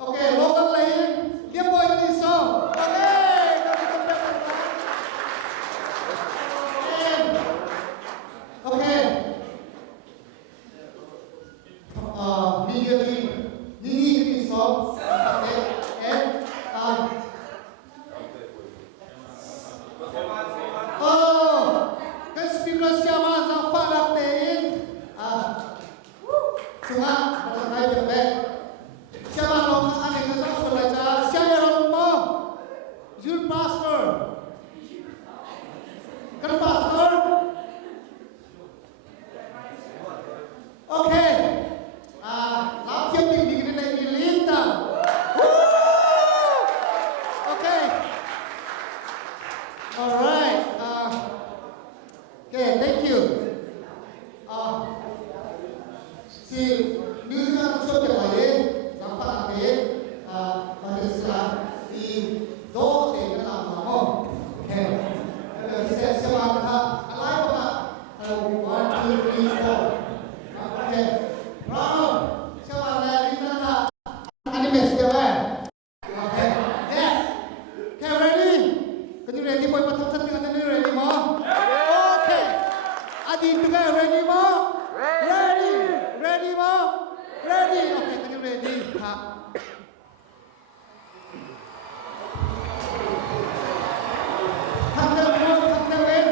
Okay, local lane. Dia boy ni so. Okay, kami kembali. Okay. Immediately, ni so. Okay, and kan speaker siapa yang fadak tein? Sunga, berkait dengan siapa long ane kasar solaja, siapa orang mo? Jul pastor. Kan pastor? Okay. Lap yang dibikin lagi linta. Okay. Alright. Okay, thank you. Si music ang show ke baye, sampai nanti manusia di do de kan nama. Okay. Saya semangat. Alai apa? 1, 2, 3, 4. Okay. Round. Siapa lagi mana? Animasi siapa? Okay. Yes. Okay, ready? Can you ready? Boy, patut dengan ini ready mo? Okay. Adin juga ready mo? Ready. Ready mo? Ready. Okay, can you ready? Ha. Tanda mo, tanda wen.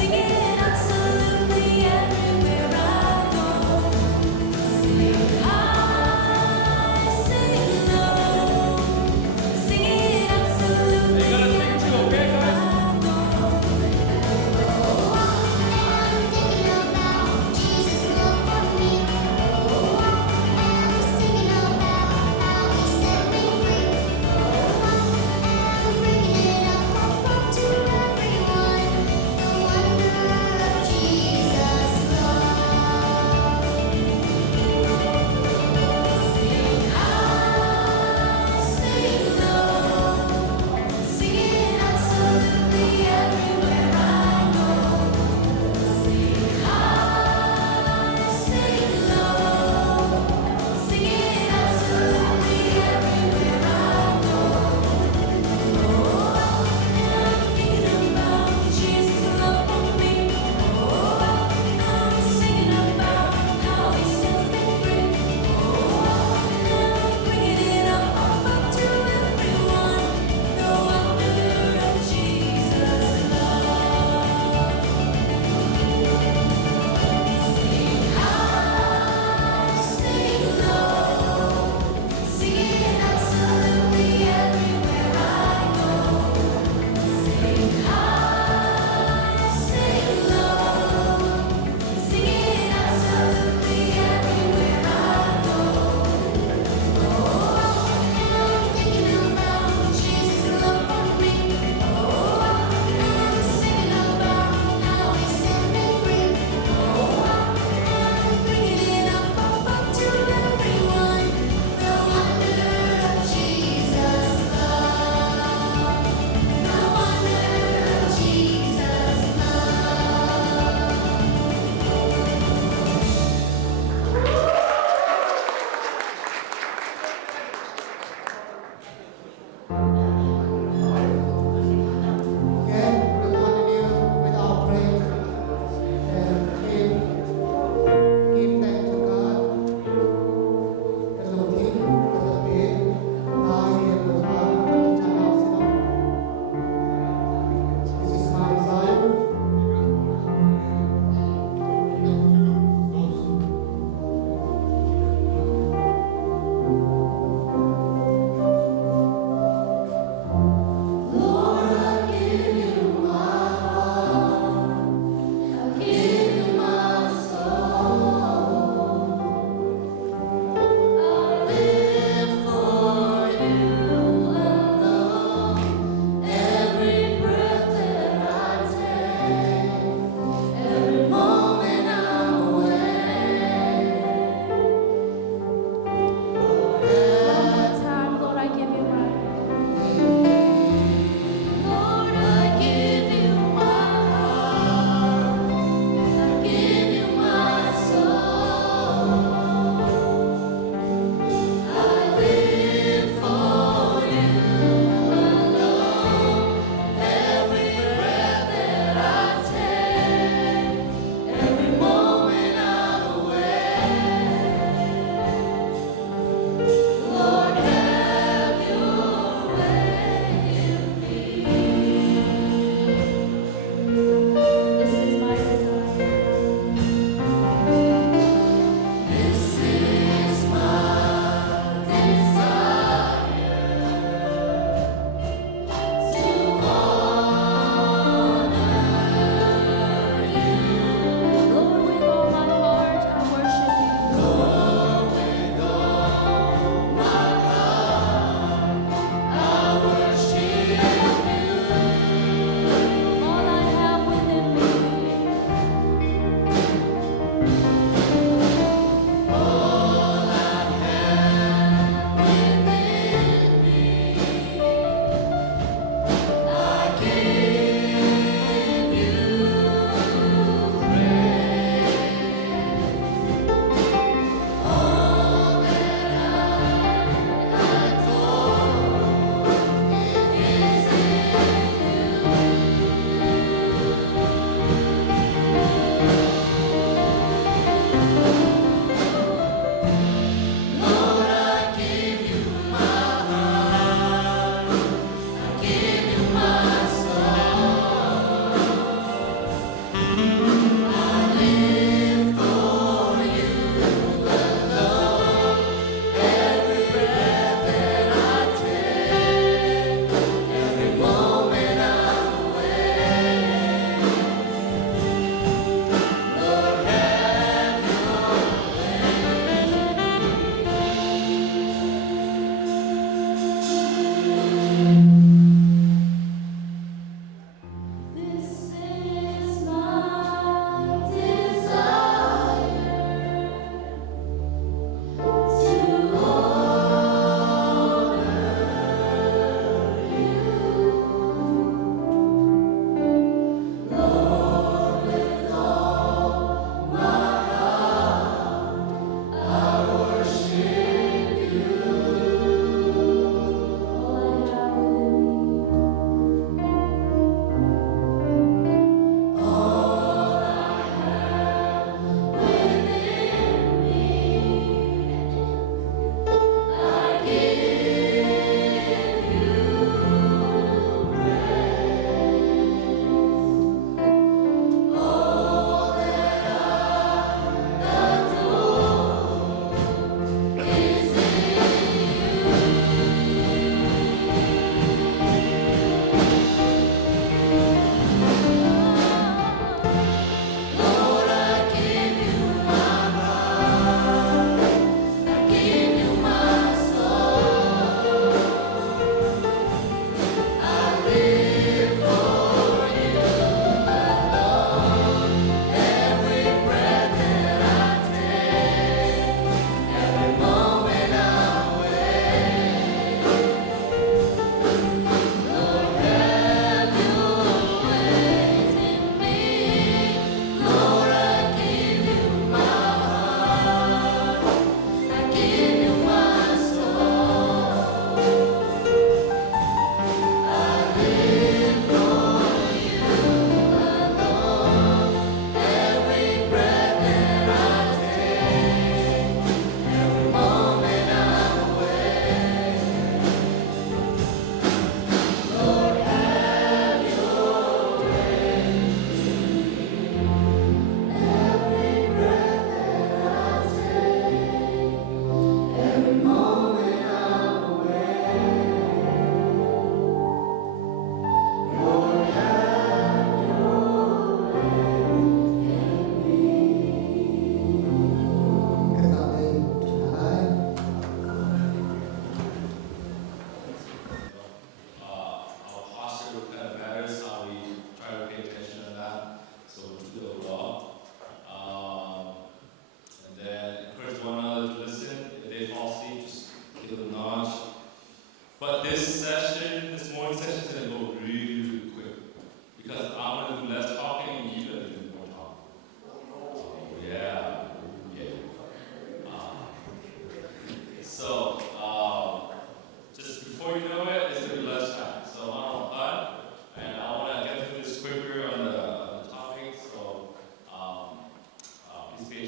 Singing absolutely everywhere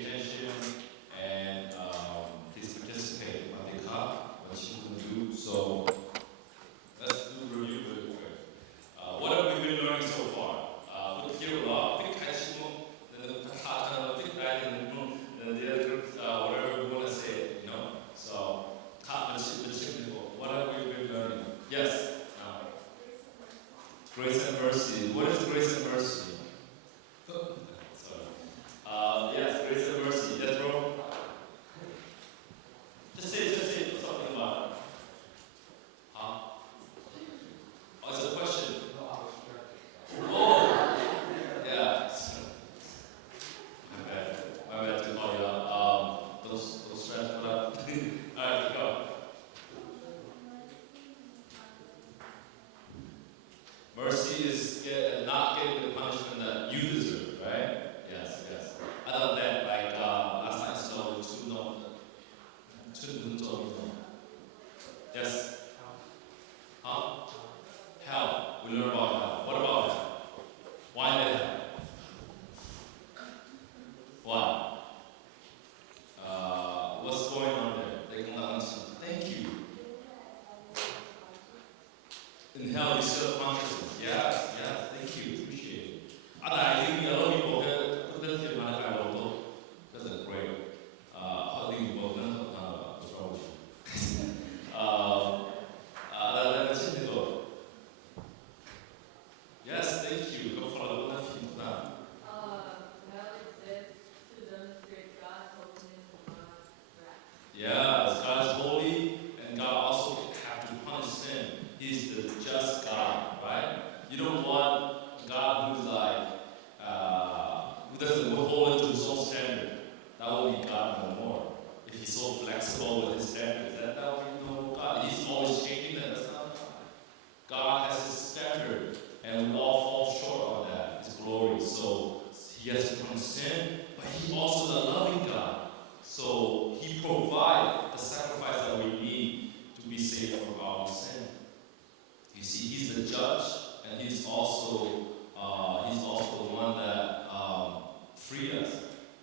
attention and please participate in what they got, what you can do. So let's do a review really quick. What have we been learning so far? here a lot. Think whatever we want to say, you know. So what have we been learning? Yes. Grace and mercy. What is grace and mercy? Sorry. Yes, grace and mercy. Yes, bro. Just say something about it. Huh? Oh, it's a question. Oh, yeah. My bad to call you out. Those friends, what up? Alright, go. Mercy is not getting the punishment that you deserve, right? Yes. Other than that, like last night, so yes. Huh? Hell. We learned about hell. What about hell? Why did hell? Why? What's going on there? Thank you. In hell, you still have consciousness. Yes, thank you. Appreciate it. I think a lot of people that's a great. I think you both know what's wrong with you. Yes, thank you. Go for the left. Yes, God is holy, and God also have to punish sin. He's the just God, right? You don't want God who's like, who doesn't hold it to his own standard. That will be God no more. If he's so flexible with his standards, that will be no God. He's always changing that. That's not God. God has his standard, and we all fall short on that, his glory. So he has to punish sin, but he also is a loving God. So he provides the sacrifice that we need to be saved from our sin. You see, he's the judge, and he's also the one that freed us.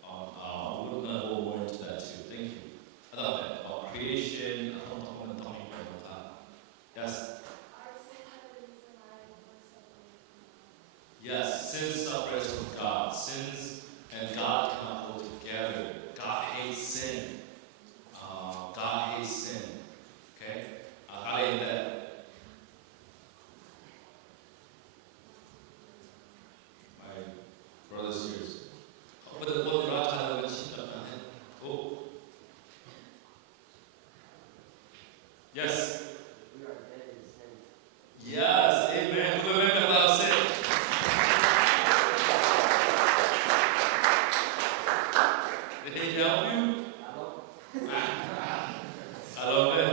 We're going to go more into that too. Thank you. About creation, yes. Yes, sin separates from God. Sins and God cannot go together. God hates sin. God hates sin. Okay? How do you hate that? My brother's ears. Oh. Yes. Yes, amen. Who remember about sin? Did he help you? I love it.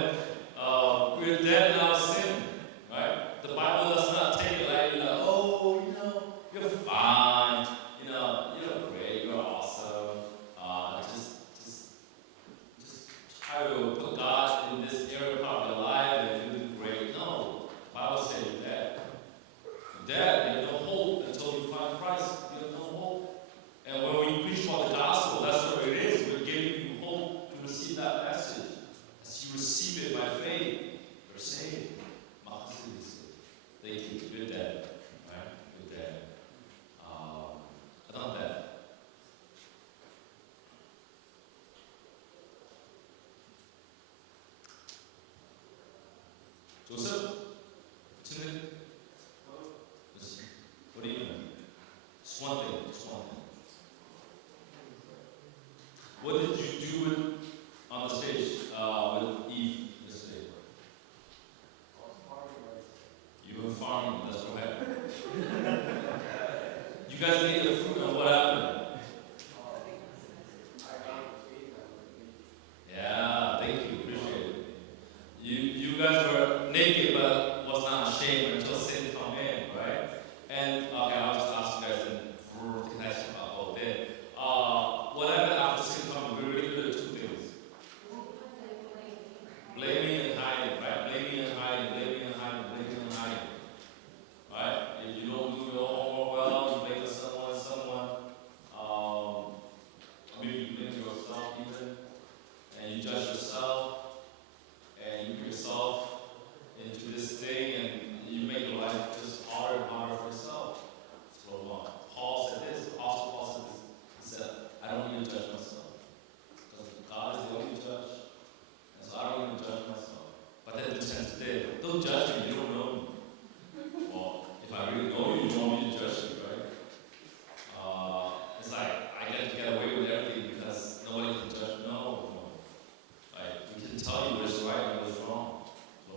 We're dead in our sin, right? The Bible does not take it like, you're fine, you're great, you're awesome. Just try to put God in this area of your life and you do great. No, the Bible says you're dead. You're dead, you have no hope until you find Christ. You have no hope. And when we preach about the gospel, that's what it is. We're giving you hope to receive that message. As you receive it by faith, you're saved. Thank you. You're dead. Right? You're dead. Not that. Joseph? What do you mean? Just one thing. What did you do on the stage with Eve yesterday? You were farming, that's right. You guys ate the fruit, and what happened? Yeah, thank you, appreciate it. You guys were naked, but was not ashamed until sin come in, right? And okay, I'll just ask you guys in connection about a little bit. What happened after sin come in? We were really good at two things. you judge yourself, and you put yourself into this thing, and you make your life just harder and harder for yourself. So Paul said this, Apostle Paul said this. He said, I don't even judge myself. Because God is the only judge. And so I don't even judge myself. But then the chance today, don't judge me, you don't know me. Well, if I really know you, you want me to judge you, right? It's like I get away with everything because nobody can judge me. No. Like, we can tell you what's right and what's wrong. So,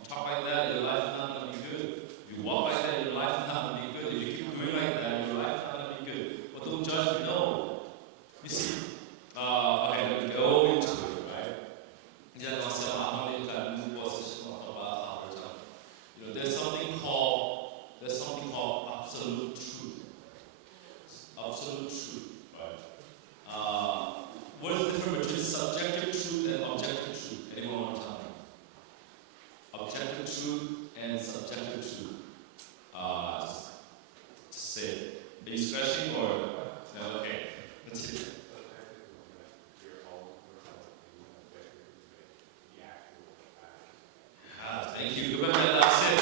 you talk like that, your life is not going to be good. If you walk like that, your life is not going to be good. If you keep doing like that, your life is not going to be good. But don't judge me, no. You see, okay, let me go into it, right? There's something called absolute truth. Absolute truth, right? What is the difference between subjective truth and objective truth? Anyone want to tell me? Objective truth and subjective truth. Just say it. Are you scratching or no? Okay. Let's see. Thank you. Remember that, that's it.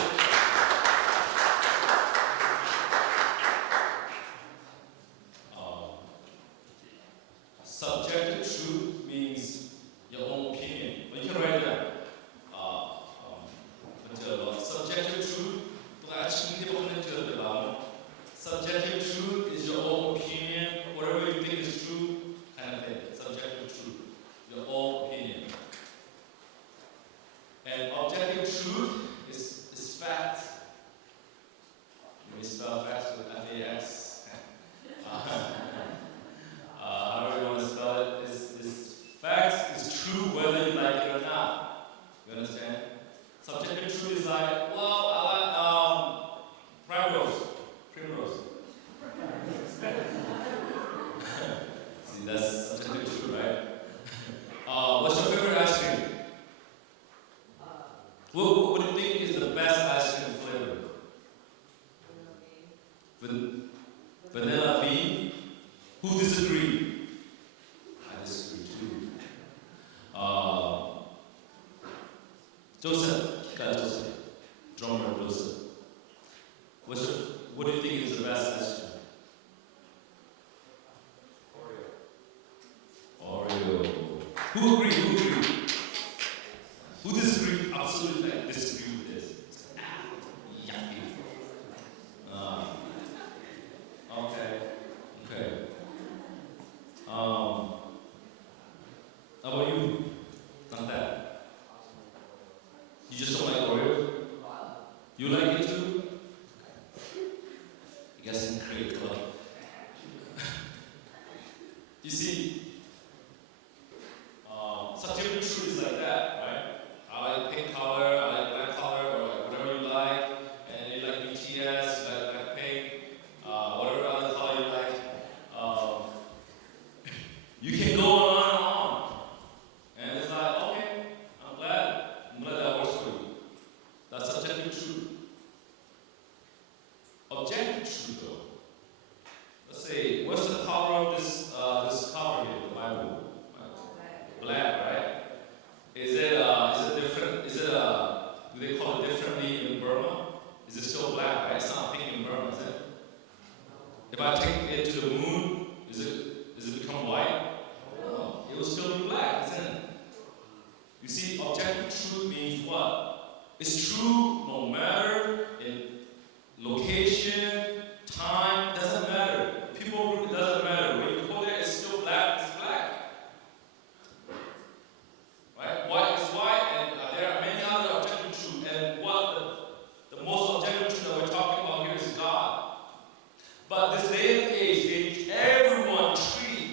Subjective truth means your own opinion. Well, you can write that. Subjective truth. Subjective truth is your own opinion. Whatever you think is true, kind of thing. Subjective truth. Your own opinion. And objective truth is fact. You may spell facts with F-A-X. However you want to spell it, is facts is true whether you like it or not. You understand? Subjective truth is like, well, I like primrose. See, that's subjective truth, right? What's your favorite ice cream? What do you think is the best ice cream flavor? Vanilla bean? Who disagree? I disagree too. Joseph, drummer Joseph. What do you think is the best ice cream? Oreo. Who agree? Who disagree? Absolutely, I disagree with this. Yucky. Okay. How about you? Not that. You just don't like Oreo? You like it too? You guys in the great club. You see, subjective truth is like that, right? I like pink color, I like black color, or like whatever you like, and you like BTS, you like Blackpink, whatever other color you like. You can go on and on. And it's like, okay, I'm glad that works for you. That's subjective truth. Objective truth though. Let's say, what's the color of this cover here, the Bible? Black, right? Is it different? Do they call it differently in Burma? Is it still black, right? It's not pink in Burma, is it? If I take it to the moon, does it become white? No, it will still be black, isn't it? You see, objective truth means what? It's true no matter in location, time, doesn't matter. People group, it doesn't matter. When you go there, it's still black, it's black. Right? White is white, and there are many other objective truths. And what the most objective truth that we're talking about here is God. But this day and age, everyone treat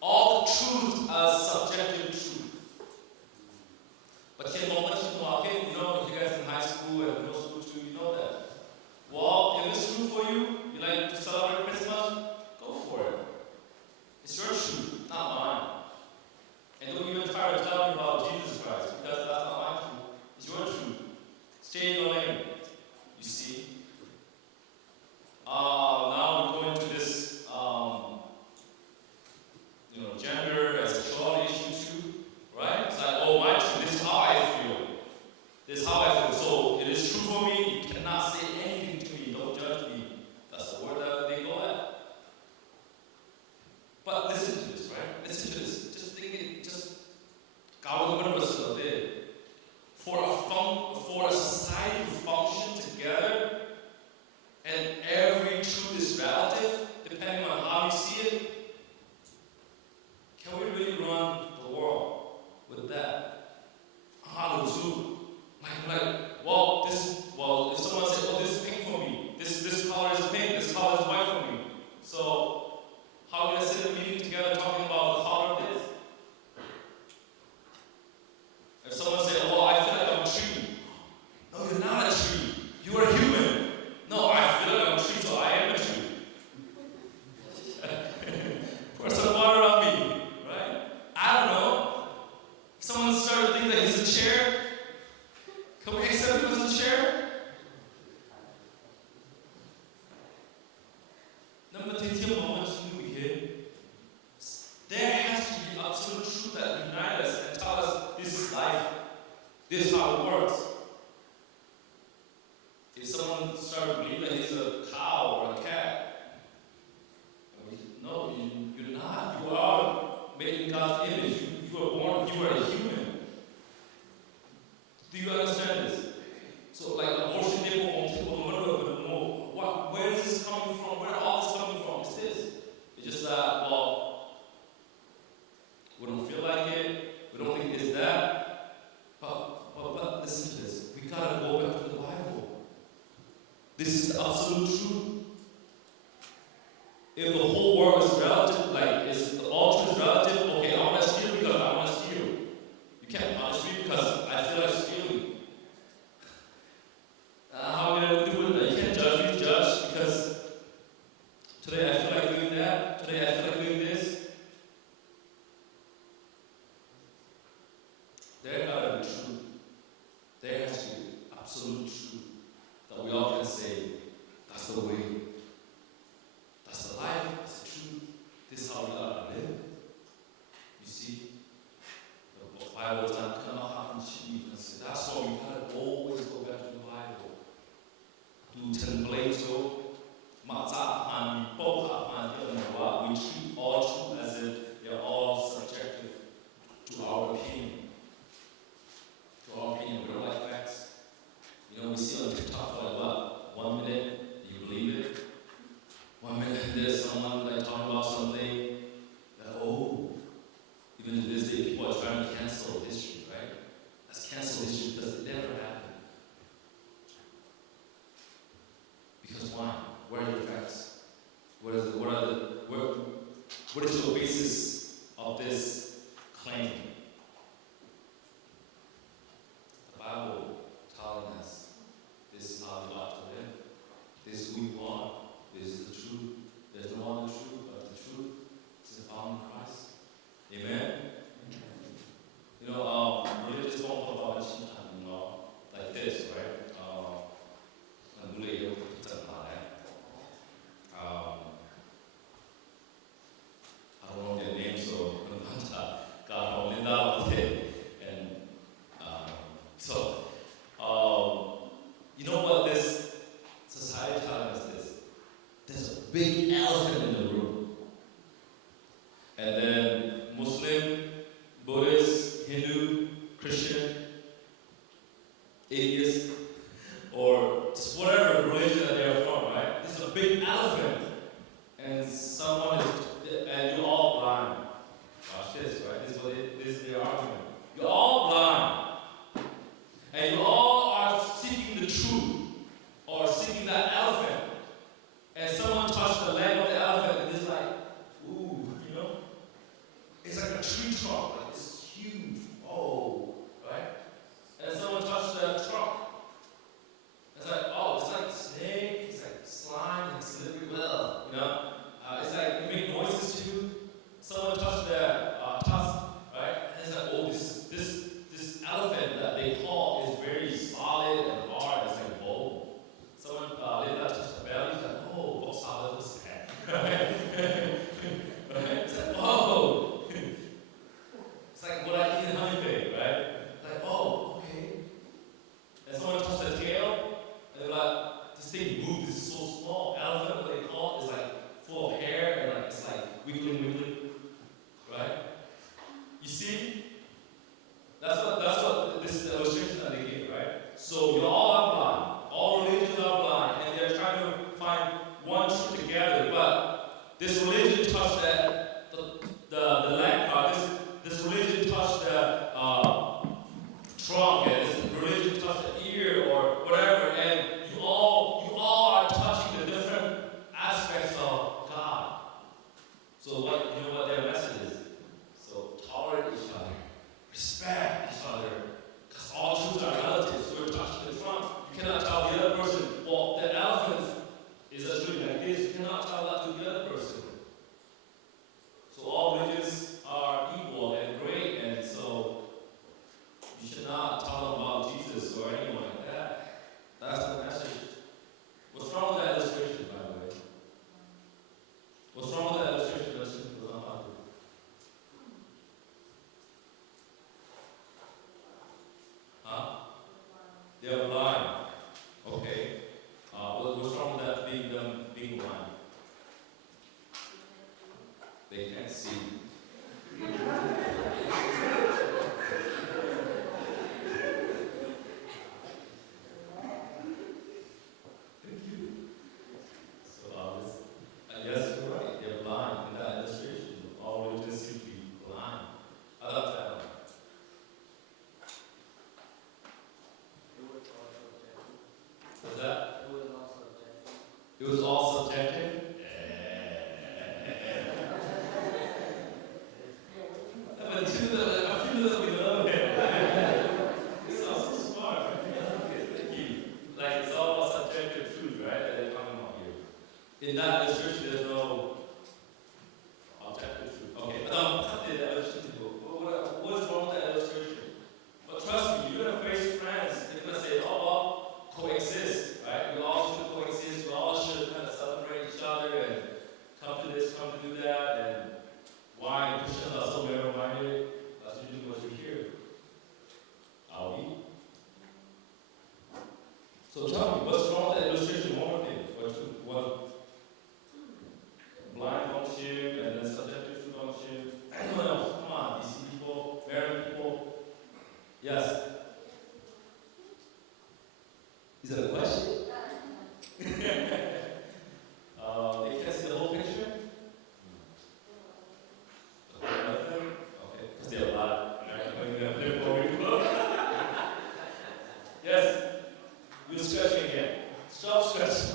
all the truth as subjective truth. But you know, if you guys in high school and middle school too, you know that. Well, if it's true for you, you like to celebrate Christmas, go for it. It's your truth, not mine. And don't even try to tell me about Jesus Christ, because that's not my truth. It's your truth. Stay in your lane. You see? Now we go into this, gender and sexuality issue too. listen to this. Just think it. Just 가오동을 there. For a society to function together, and every truth is relative, depending on how you see it. Can we really run the world with that? How to do? Well, if someone says, "Oh, this is pink for me. This color is pink. This color is white for me." So, how can I sit in a meeting together talking about the color of this? If someone says, "Oh, I feel like I'm a tree," no, you're not a tree. You are human. No, I feel like I'm a tree, so I am a tree. Pour some water on me, right? I don't know. If someone started to think that he's a chair, can we accept him as a chair? There has to be absolute truth that unites us and tell us this is life. This is how it works. If someone started to believe that he's a cow or a cat, no, you're not. You are made in God's image. You are born, you are a human. Do you understand this? So, like abortion people, where is this coming from? Where all this coming from? It's this. It's just that, well, we don't feel like it. We don't think it's that. But listen to this. We gotta go back to the Bible. This is the absolute truth. If the whole world is relative, like is all truth is relative, okay, I want to steal because I want to steal. You can't punish me because I feel like stealing. How are we gonna do it? You can't judge me, judge because today I feel like doing that. Today I feel like doing this. There gotta be truth. There has to be absolute truth that we all can say, that's the way, that's the life, that's the truth, this is how we gotta live. You see, the Bible is not gonna happen to you. That's why we gotta always go back to the Bible. To Plato, Matzah, we treat all truth as if they're all subjective to our opinion. To our opinion, we don't like facts. You know, we see on TikTok like what? 1 minute, you believe it. 1 minute, there's someone like talking about something that, oh, even to this day, people are trying to cancel history, right? Let's cancel history because it never happened. Because why? Where are your facts? What is your basis of this claim? The Bible telling us this is how we ought to live. This is who we are. This is the truth. There's no other truth but the truth. It's found in Christ. Amen? You know, religious don't talk about it, you know, like this, right? I don't know their names, so God only knows it. And so, you know what this society telling us this? There's a big elephant in the room. And then Muslim, Buddhist, Hindu, Christian, atheist, or just whatever religion that they're from, right? There's a big elephant. And and you're all blind. Watch this, right? This is the argument. You're all blind. And you all are seeking the truth, or seeking that elephant. And someone touched the leg of the elephant, and it's like, ooh, you know? It's like a tree trunk, like it's huge. Oh, right? And someone touched the trunk. It's like, oh, it's like a snake, it's like slime, and slippery, well, you know? It's like you make noises too. Someone touched their tusk, right? And it's like, oh, this elephant that they call is very solid and hard. It's like, whoa. Someone touched the belly, it's like, oh, what's solid is that? Right? It's like, whoa. Thank you. So yes, you're right. They're blind in that illustration. All religions seem to be blind. I love that one. Was that? It was all subjective. But a few that we love it. It's so smart. Thank you. Like it's all about subjective truth, right? That they're talking about here. In that illustration, there's no objective truth. Okay, but cut the illustration. What's wrong with that illustration? But trust me, you're gonna face friends. They're gonna say, "Oh well, coexist, right? We all should coexist. We all should kind of celebrate each other and come to this, come to do that." And why Christians are so narrow-minded? That's usually what you hear. Are we? So tell me, what's wrong with that illustration? One more thing. What blind function and then subjective function. Anyone else? Come on, DC people, married people. Yes. Is that a question? They can't see the whole picture? Okay, because they're a lot. Yes. You're stretching again. Stop stretching.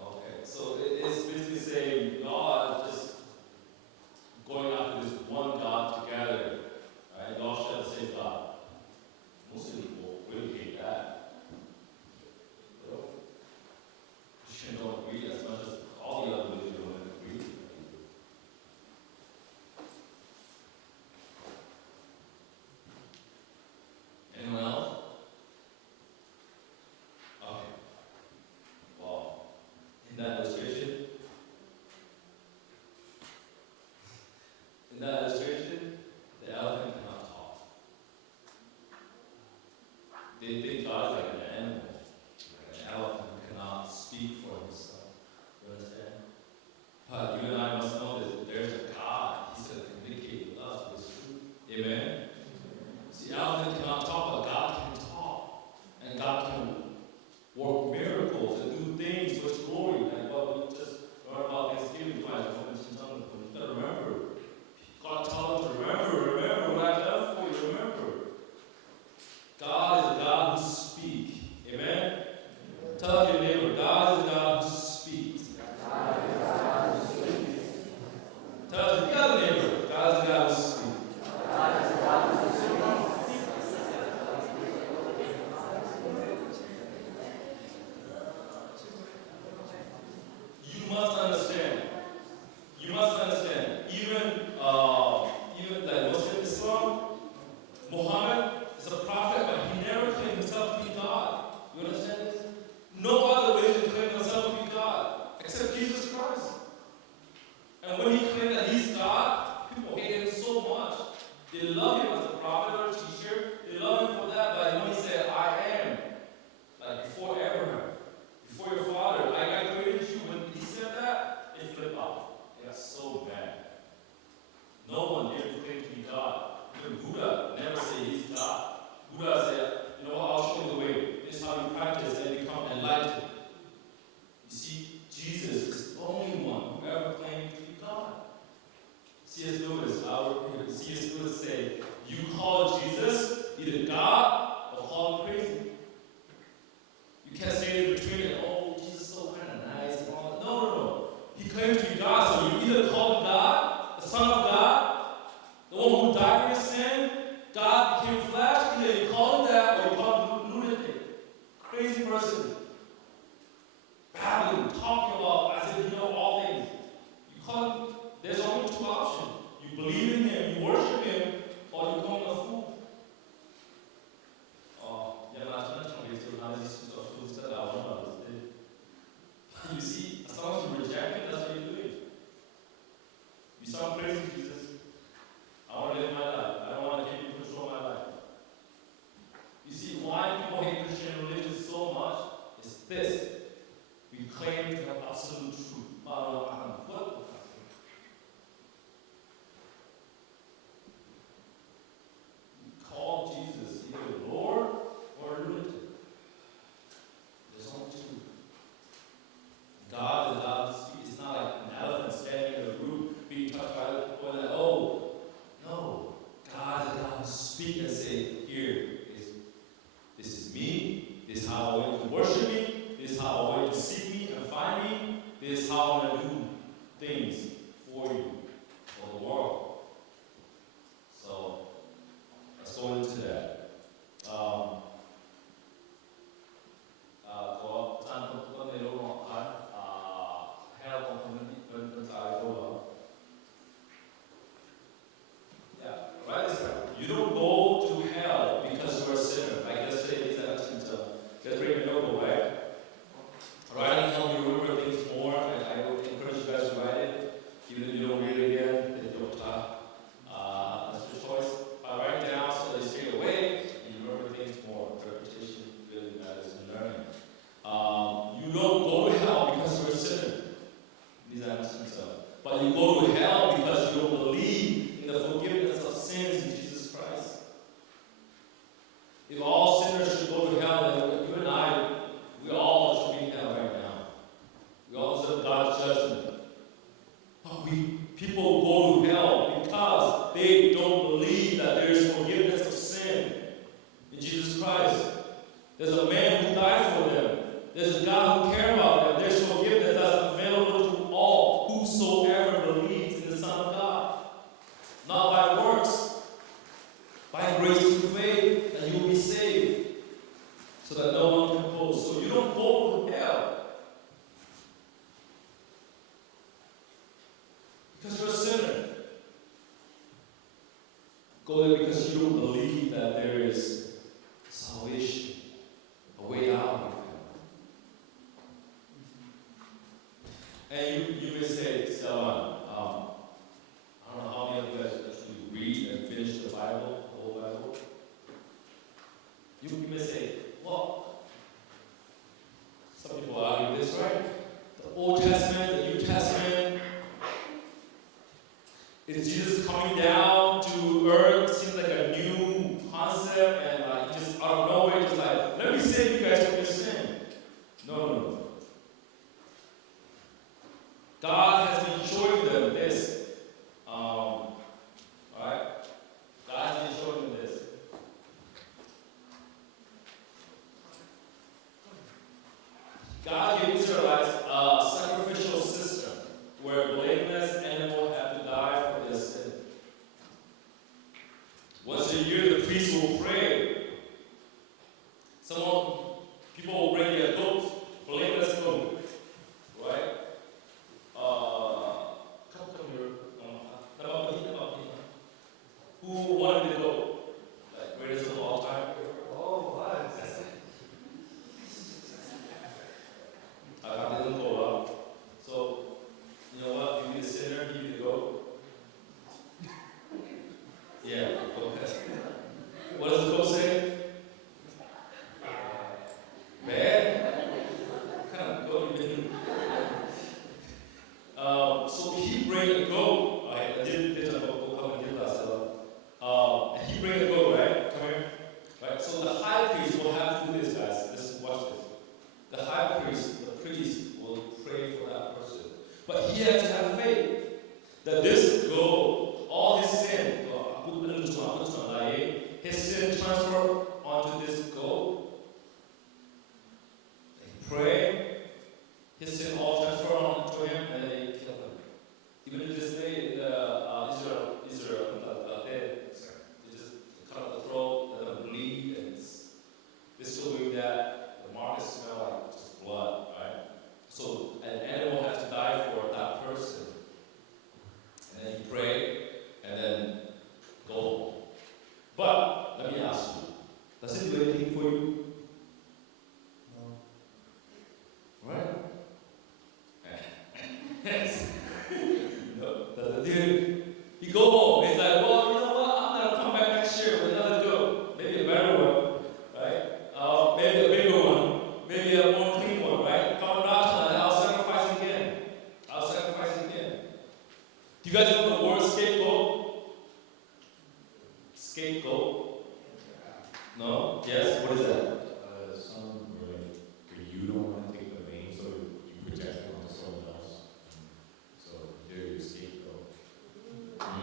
Okay, so it's basically saying God just going after this one God together, right? You all share the same God. Most people really hate that. You know? Christians don't agree as much as all the other religions don't agree. Anyone else? Okay. Wow. In that illustration, the elephant cannot talk. They think God is like an animal. Like an elephant cannot speak for himself. You understand? But you and I must know that there's a God. He's going to communicate with us with truth. Amen? See, elephant cannot talk, but God can talk. And God can work miracles and do things for His glory. Like what we just learned about Thanksgiving. You gotta remember. God tells us to remember what I've done for you. Remember. God is a God who speaks. Amen? Tell your neighbor, God is a God who speaks. Tell the other neighbor, God is a God who speaks. You must understand. Even like Muslim Islam, Muhammad is a prophet, but he never claimed himself to be God. You understand this? No other religion claimed himself to be God except Jesus Christ. And when he claimed that he's God, people hated him so much. They love him as a prophet or a teacher. They love him for that, but when he said, "I am," like before Abraham, before your father, I created you. When he said that, it flipped off. They got so mad. No one dared to claim to be God. Even Buddha never said he's God. Buddha said, "You know what, I'll show you the way. This is how you practice and become enlightened." You see, Jesus is the only one who ever claimed to be God. C.S. Lewis said, "You call Jesus either God or call him crazy." You can't say in between it, "Oh, Jesus is so kind of nice and all that." No. He claims to be God, so you either call him God, the Son of God, the one who died for your sin, God became flesh, either you call him that or you call him lunatic, crazy person, babbling, talking about as if you know all things. You call him, there's only two options. You believe in him, you worship him, or you call him a fool. You see, as long as you reject him, that's what you're doing. You sound crazy, Jesus. I want to live my life. I don't want to keep you control my life. don't go to hell because you're a sinner. I guess today is actually just bring it over, right? Writing help you remember things more. I encourage you guys to write it, even if you don't read it again. If you don't talk, that's your choice. But write it down so that you stay awake and you remember things more. Repetition really matters in learning. You don't go to hell because you're a sinner. These are not stuff. But you go to hell because you don't believe in the forgiveness of sins in Jesus Christ. If all sinners should go to hell, then you and I, we all should be in hell right now. We all deserve God's judgment. But people go to hell because they don't believe that there is forgiveness of sin in Jesus Christ. There's a man who died for them. There's a God who cares about them. There's forgiveness that's available to all whosoever believes in the Son of God. Not by works, by grace through faith, that you will be saved, so that no one can boast. So you don't go to hell because you're a sinner. Go there because you don't believe that there is salvation, a way out of hell. And you may say, Stella, I don't know how many of you guys actually read and finish the Bible, the whole Bible. You may say, well, some people argue this, right? The Old Testament, the New Testament, is Jesus coming down to earth? Seems like a new concept, and just out of nowhere, just like, let me save you guys from your sin. No. God has been showing them this. Right? God has been showing them this. God gave Israelites a sacrificial system where blameless animals have to die for their sin. Once a year, the priest will pray. People will bring their goats, blameless goat, right? Come here. Who wanted to go? Like greatest of all time? Oh, what? I didn't go up. So, you know what? You need a sinner, you need to go. Yeah, go ahead. What does the goat say? Bad? What kind of goat you been? So he bring a goat, right? I did a goat come and give us. And he bring a goat, right? Come here. Right? So the high priest will have to do this, guys. Listen, watch this. The high priest, the priest, will pray for that person. But he has to have faith that this goat, all his sin, his sin transfer onto this goat. They pray, his sin all transfer onto him, and then they kill him. Even to this day, Israel, they just cut out the throat, let them bleed, and they're still doing that. The marks smell like just blood, right? So an animal has to die for that person. And then you pray, and then go home. But let me ask you, does it do anything for you? No. Right? Yes. No, doesn't do it. You go home, it's like, well, you know what? I'm gonna come back next year with another goat. Maybe a better one, right? Maybe a bigger one, maybe a more clean one, right? Come back, I'll sacrifice again. Do you guys know the word scapegoat? Scapegoat? No? Yes? What is that? Some where you don't want to take the blame, so you project it onto someone else. So they're your scapegoat.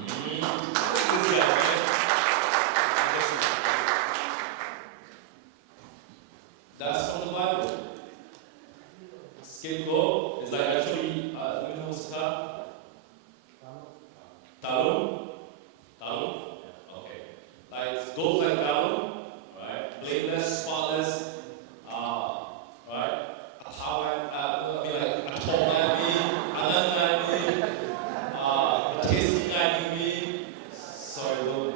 This guy, right? That's from the Bible. Scapegoat is like actually, you know what's called? Talon? Okay. Like, goats like talon, right? Blameless, spotless, right? A tall tasty sorry,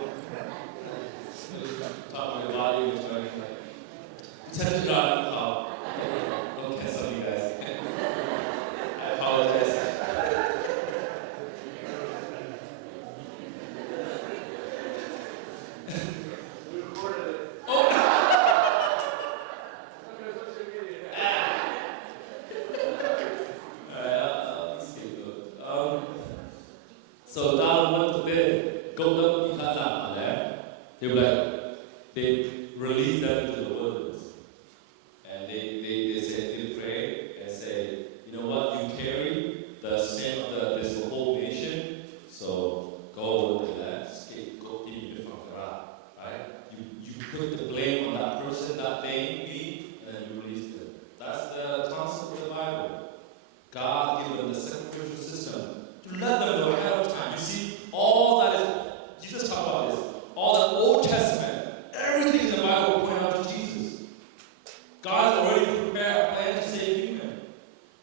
they released them into the wilderness. And they said, they pray and say, you know what, you carry the sin of this whole nation, so go with that scapegoat, right? You put the blame on that person, that thing, and then you release them. That's the concept of the Bible. God gave them the sacrificial system to let them know ahead of time. You see, all that is, Jesus talked about this, all the Old Testament, everything in the Bible point out to Jesus. God has already prepared a plan to save human.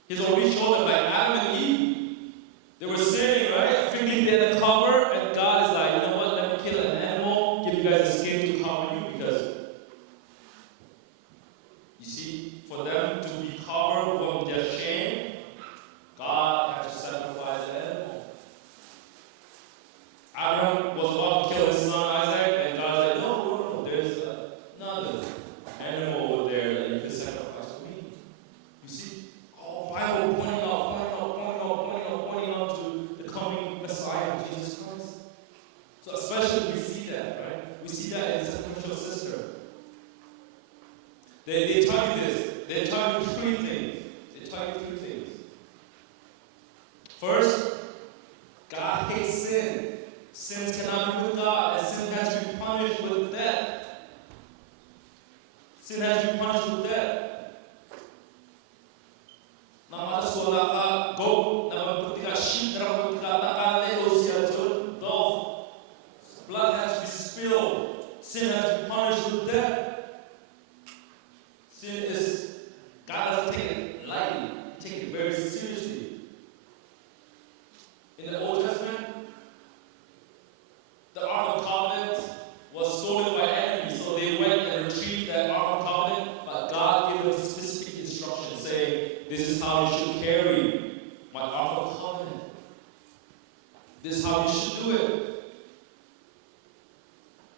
He's already shown them, like Adam and Eve. They were sinning, right? Thinking they had a cover, and God is like, you know what, let me kill an animal, give you guys a skin to cover you, because you see, for them to be covered from their shame, God had to sacrifice an animal. Adam was about to kill his son Isaac, and God was like, no, there's another animal over there that you can sacrifice for me. You see, all Bible pointing out to the coming Messiah, Jesus Christ. So especially we see that, right? We see that in the sacrificial system. They tell you this. They tell you three things. First, God hates sin. Sins cannot be with God, and sin has to be punished with death. Sin has to be punished with death. Blood has to be spilled. Sin has to be punished with death. Sin is, God doesn't take it lightly. He takes it very seriously. In the Old Testament, the Ark of the Covenant was stolen by enemies, so they went and retrieved that Ark of the Covenant, but God gave them specific instructions saying, this is how you should carry my Ark of the Covenant. This is how you should do it.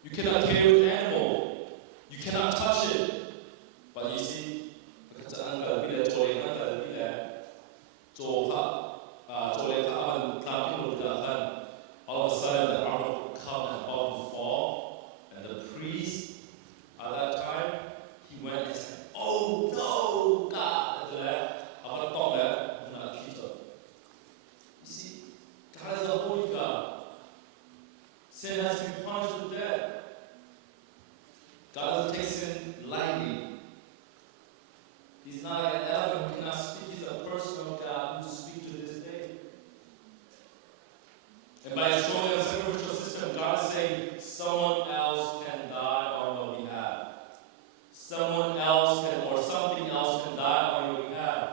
You cannot carry with an animal. You cannot touch it. But you see, all of a sudden the Ark of the Covenant about to fall, and the priest at that time, he went and said, oh no, God, you see, God is a holy God. Sin has to be punished with death. God doesn't take sin lightly. He's not like an elephant who cannot speak. He's a personal God who speaks to this day. And by showing us the sacrificial system, God is saying someone else can die on your behalf. Someone else can, or something else can die on your behalf.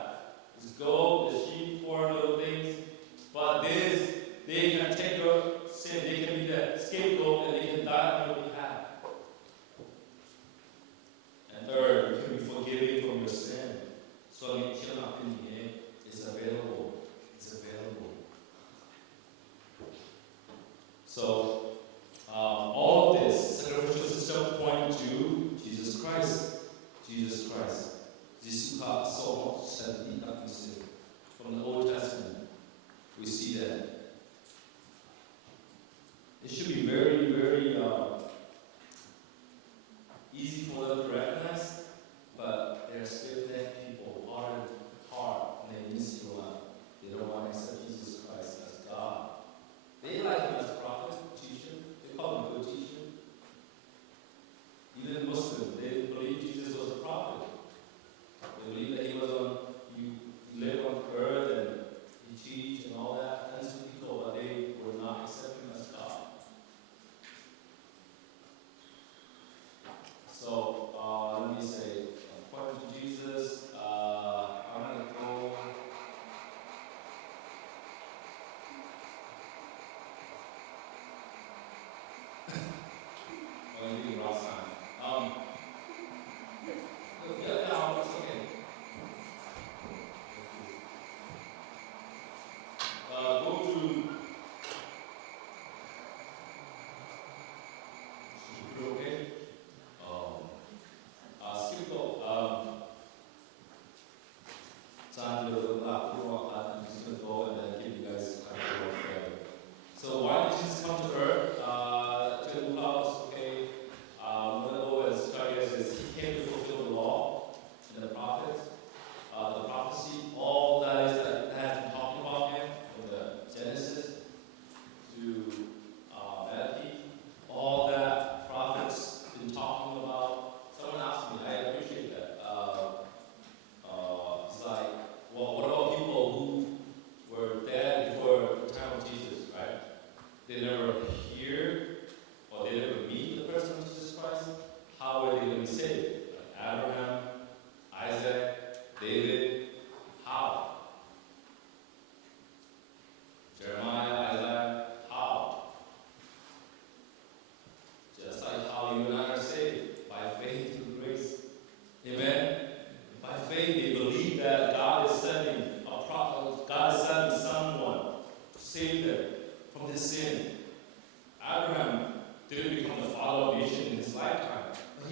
It's gold, the sheep, corn, little things. But this, they can take your sin, they can be the scapegoat, and they can die on your behalf.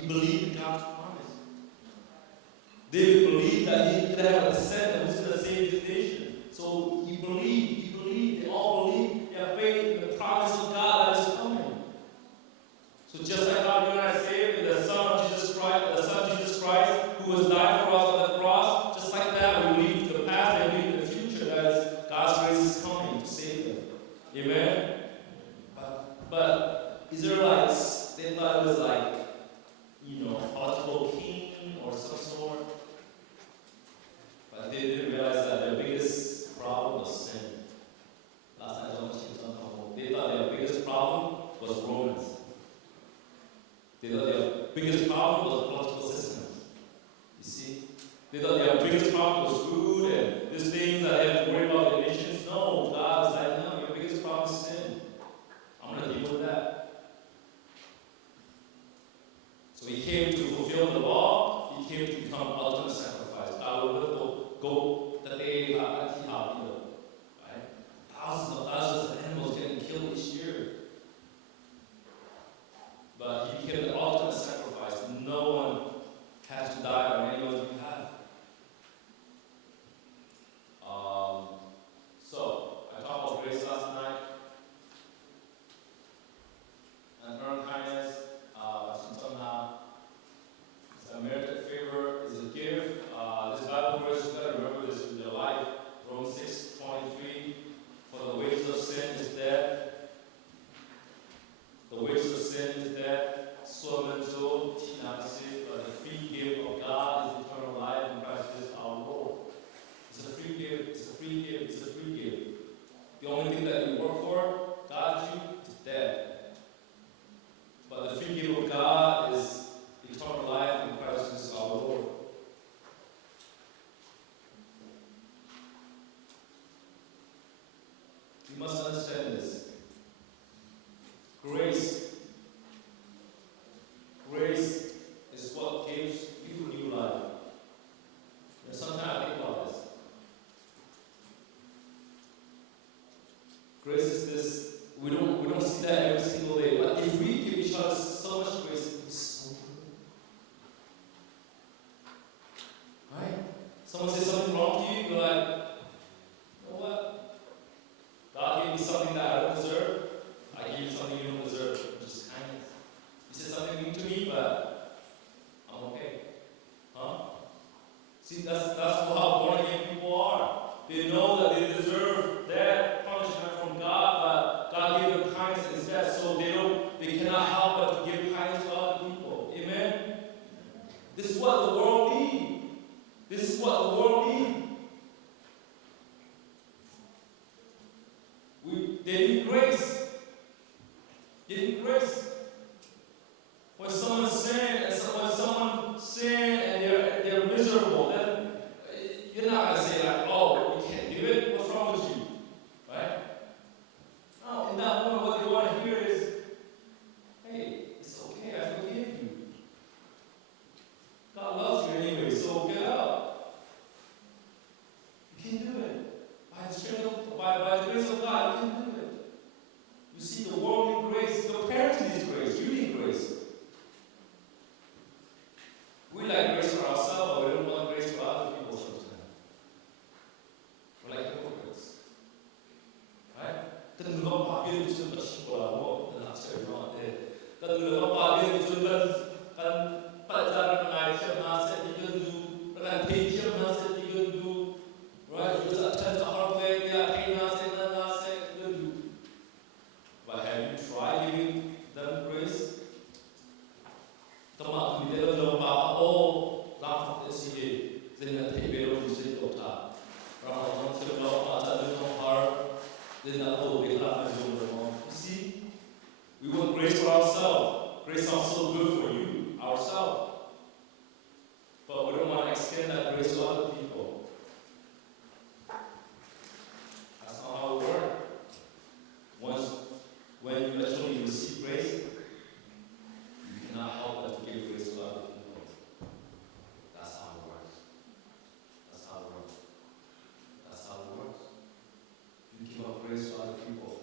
he believed in God's promise. David believed that he could have a descendant who's going to save his nation. So he believed, they all believed, they have faith in the promise of God that is coming. So just like how you and I saved in the Son of Jesus Christ, who was died for us on the cross, just like that, we believe in the past and believe in the future that is God's grace is coming to save them. Amen? But Israelites, they thought it was like, a political king or some sort. But they didn't realize that their biggest problem was sin. Last time I was on they thought their biggest problem was Romans. They thought their biggest problem was political systems. You see? They thought their biggest problem was food and these things that they have to worry about their nations. No, God is like, no, your biggest problem is sin. I'm going to deal with that. So he came to fulfill the law. He came to become ultimate sacrifice. God will go that they right? Thousands of animals getting killed each year. But he became the ultimate sacrifice. No one has to die on anyone's behalf. So I talked about grace last night. And earn kindness, merited favor is a gift. This Bible verse, you gotta remember this in your life. Romans 6:23. For the wages of sin is death. The wages of sin is death. So the free gift of God is eternal life in Christ Jesus our Lord. It's a free gift. It's a free gift. It's a free gift. The only thing that you work for, God you, is death. But the free gift of God is eternal life in Christ Jesus our Lord. You must understand this. Grace is what gives you new life. And sometimes I think about this. Grace is this. We don't see that every single day. But if we give each other so much grace, it's so good. Right? Someone says something wrong to you, you're like, you know what? God gave me something that I don't deserve. I give you something you don't deserve, which is kindness. You said something mean to me, but I'm okay. Huh? See, that's how born-again people are. They know that they deserve that punishment from God, but God gave them kindness instead, so they cannot help but to give kindness to other people. Amen? This is what the world needs. This is what the world needs. They need grace. They need grace. When someone sin and they're miserable, then you're not going to say like, oh, you can't do it. What's wrong with you? Right? No, in that moment, what they want to hear is, hey, it's okay, I forgive you. God loves you anyway, so get up. You can do it. By the grace of God, you can do it. You see, the world needs grace. The parents need grace. You need grace. We like grace for ourselves, but we don't want grace for other people sometimes. We're like hypocrites. Right? Cần ngọc bà biên chúng ta chỉ có là một là trời nó thế. Cần ngọc bà biên chúng ta cần phải ra ra ngày chiêm na sẽ đi gần du, ra thấy chiêm na sẽ đi gần du. Right? You just attend to our way, yeah, hey na sẽ gần du. But have you tried giving them grace? Các bạn cũng biết là bà ô làm thế gì thì là thấy về rồi thì tốt à. Rồi họ sẽ lo mà trả được không hard. Then that whole big life is over. You see, we want grace for ourselves. Grace sounds so good for you, ourselves. But we don't want to extend that grace to other people. That's not how it works. When you actually receive grace, you cannot help but to give grace to other people. That's how it works. That's how it works. That's how it works. You give up grace to other people.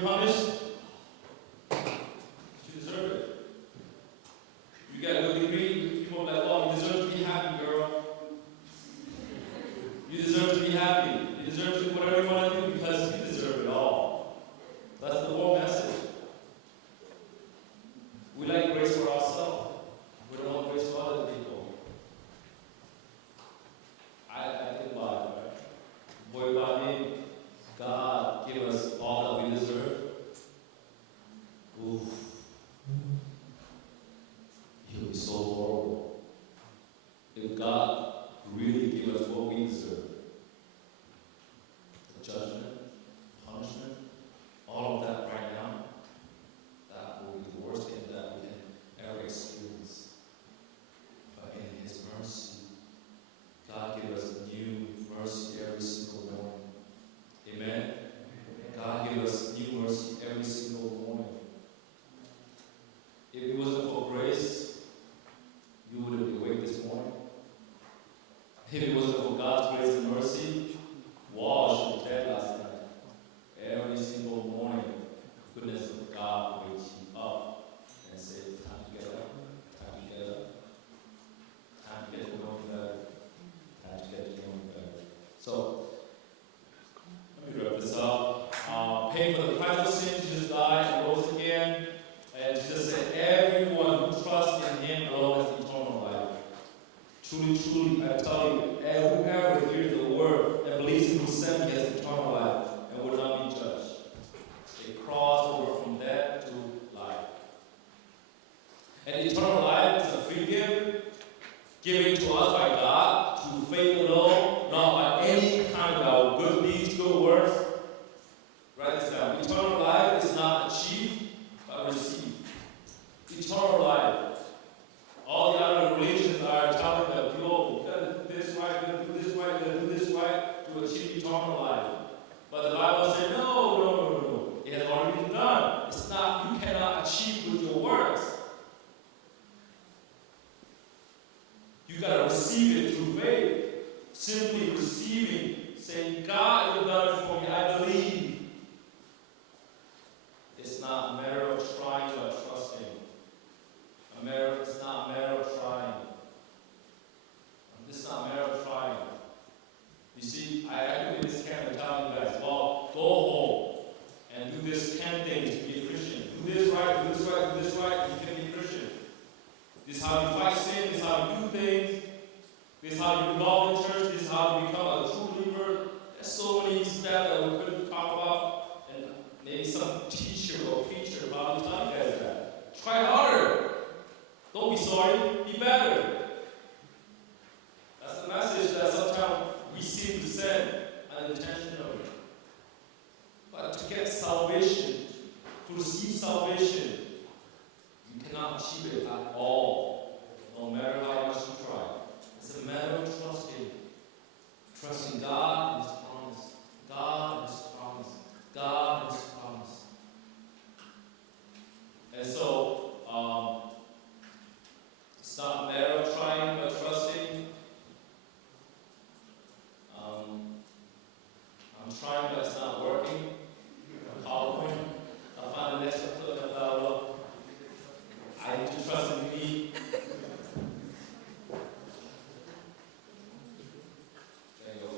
be punished? You deserve it. You got a good degree, people are like, oh, you deserve to be happy, girl. You deserve to be happy. You deserve to do whatever you want to do because you deserve it all. That's the whole message. We like grace for ourselves. We don't want grace for other people. I think about it, right? Boy, about me, God give us all that we deserve. Oof. It would be so horrible. If God really gave us what we deserve, the judgment, punishment, all of that right now, that will be the worst thing that we can ever experience. But in His mercy, God gave us new mercy every single morning. Amen? God gave us new mercy every single morning. If it wasn't for grace, you wouldn't be awake this morning. If it wasn't for God's grace and mercy, Walsh would tell us that every single morning, the goodness of God wakes you up and says, time to get up, time to get up, time to get to know you better, time to get to know you better. So, let me wrap this up. Paying for the price of sin, Jesus died and rose again. And Jesus said, everyone who trusts in Him alone has eternal life. Truly, truly, I tell you, whoever hears the word and believes in who sent me has eternal life and will not be judged. They cross over from death to life. And eternal life is a free gift given to us by God through faith alone, not by any kind of our good deeds, good works. Write this down. Eternal life is not achieved, but received. Eternal life. All the other religions are telling them, yo, you gotta do this right, you gotta do this right, you gotta do this right to achieve eternal life. But the Bible said, no. It has already been done. It's not, you cannot achieve with your works. You gotta receive it through faith. Simply receiving, saying, God, you've done it for me, I believe. It's not a matter of trying or trusting. It's not a matter of trying. It's not a matter of trying. You see, I do this kind of telling you guys, well, go home and do this 10 things to be a Christian. Do this right, do this right, do this right, and you can be a Christian. This is how you fight sin, this is how you do things, this is how you involve in church, this is how you become a true believer. There's so many steps that we couldn't talk about, and maybe some teacher or preacher probably tell you guys that. Try harder. Don't be sorry, be better. That's the message that sometimes we seem to send unintentionally. But to get salvation, to receive salvation, you cannot achieve it at all, no matter how much you try. It's a matter of trusting. Trusting God and His promise. God and His promise. God and His promise. And so, it's not a matter of trying but trusting. I'm trying but it's not working. PowerPoint. I'll find the next one. I need to trust in me. There you go.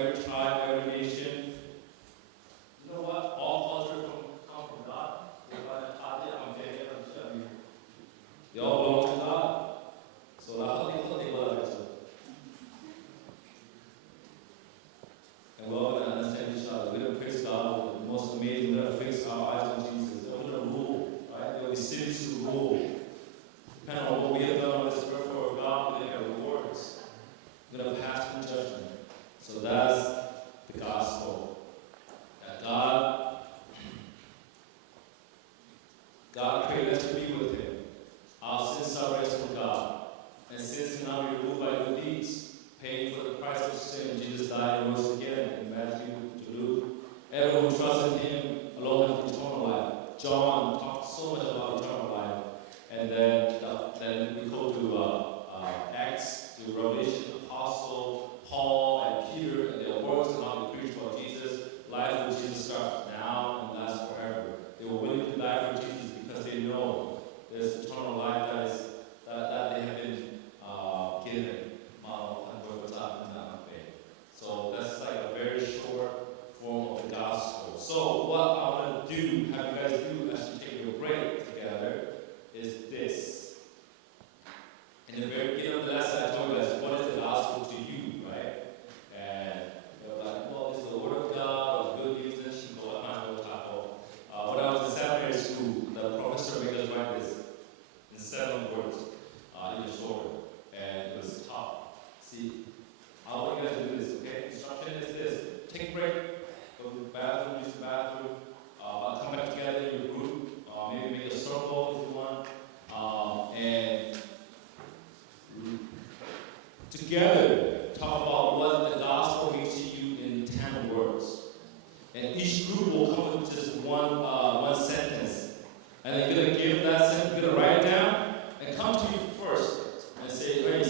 every tribe, every nation. You know what? All cultures come from God. They all belong to God. So and we're all going to understand each other. We're going to praise God with the most amazing. We're going to fix our eyes on Jesus. We're going to rule, right? There will be cities to rule. Depending on what we have done on this earth for God, we're going to have rewards. We're going to pass through judgment. So that's the gospel. That God created us to be with Him. Our sins separate us from God. And sins cannot be removed by good deeds. Paying for the price of sin, Jesus died and rose again in Matthew to Luke. Everyone who trusts in Him alone has eternal life. John talks so much about eternal life. And then we go to Acts, to Revelation, Apostle, Paul, and Peter, and their words and how they preach about Jesus. Life with Jesus starts now and lasts forever. They were willing to die for Jesus because they know there's eternal life that they have been given. So that's like a very short form of the gospel. So what I want to do, have you guys do as you take your break together, is this. In the very beginning of the lesson, I told you guys, what is the gospel to you, right? And you're like, well, it's the word of God, or good news, and she go, When I was in seminary school, the professor made us write this in 7 words, even shorter, and it was tough. See, I want you guys to do this, okay? Instruction is this. Take a break, go to the bathroom, use the bathroom, come back together in your group, maybe make a circle if you want, and together talk about what the gospel means to you in 10 words. And each group will come with just one sentence. And then you're going to give that sentence, you're going to write it down, and come to me first and say, hey,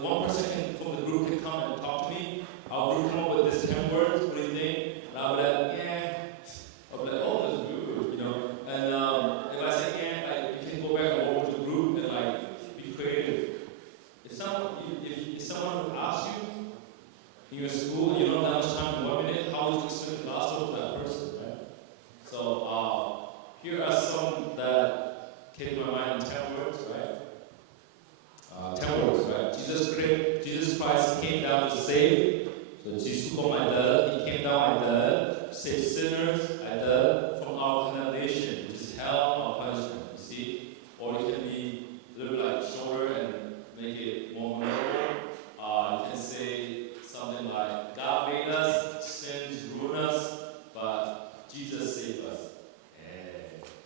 one person from the group can come and talk to me. Our group come up with this 10 words, what do you think? And I'll be like, yeah. I'll be like, oh, that's good, you know. And if I say, yeah, you can go back and over to the group and be creative. If someone would ask you in your school and you don't have much time in 1 minute, how would you explain the gospel to that person, right? So here are some that came to my mind in 10 words, right? 10 words, right? Jesus Christ came down to save. So Jesus He came down and save sinners from our condemnation, which is hell or punishment. You see? Or it can be a little bit shorter and make it more memorable. You can say something like, God made us, sins ruin us, but Jesus saved us.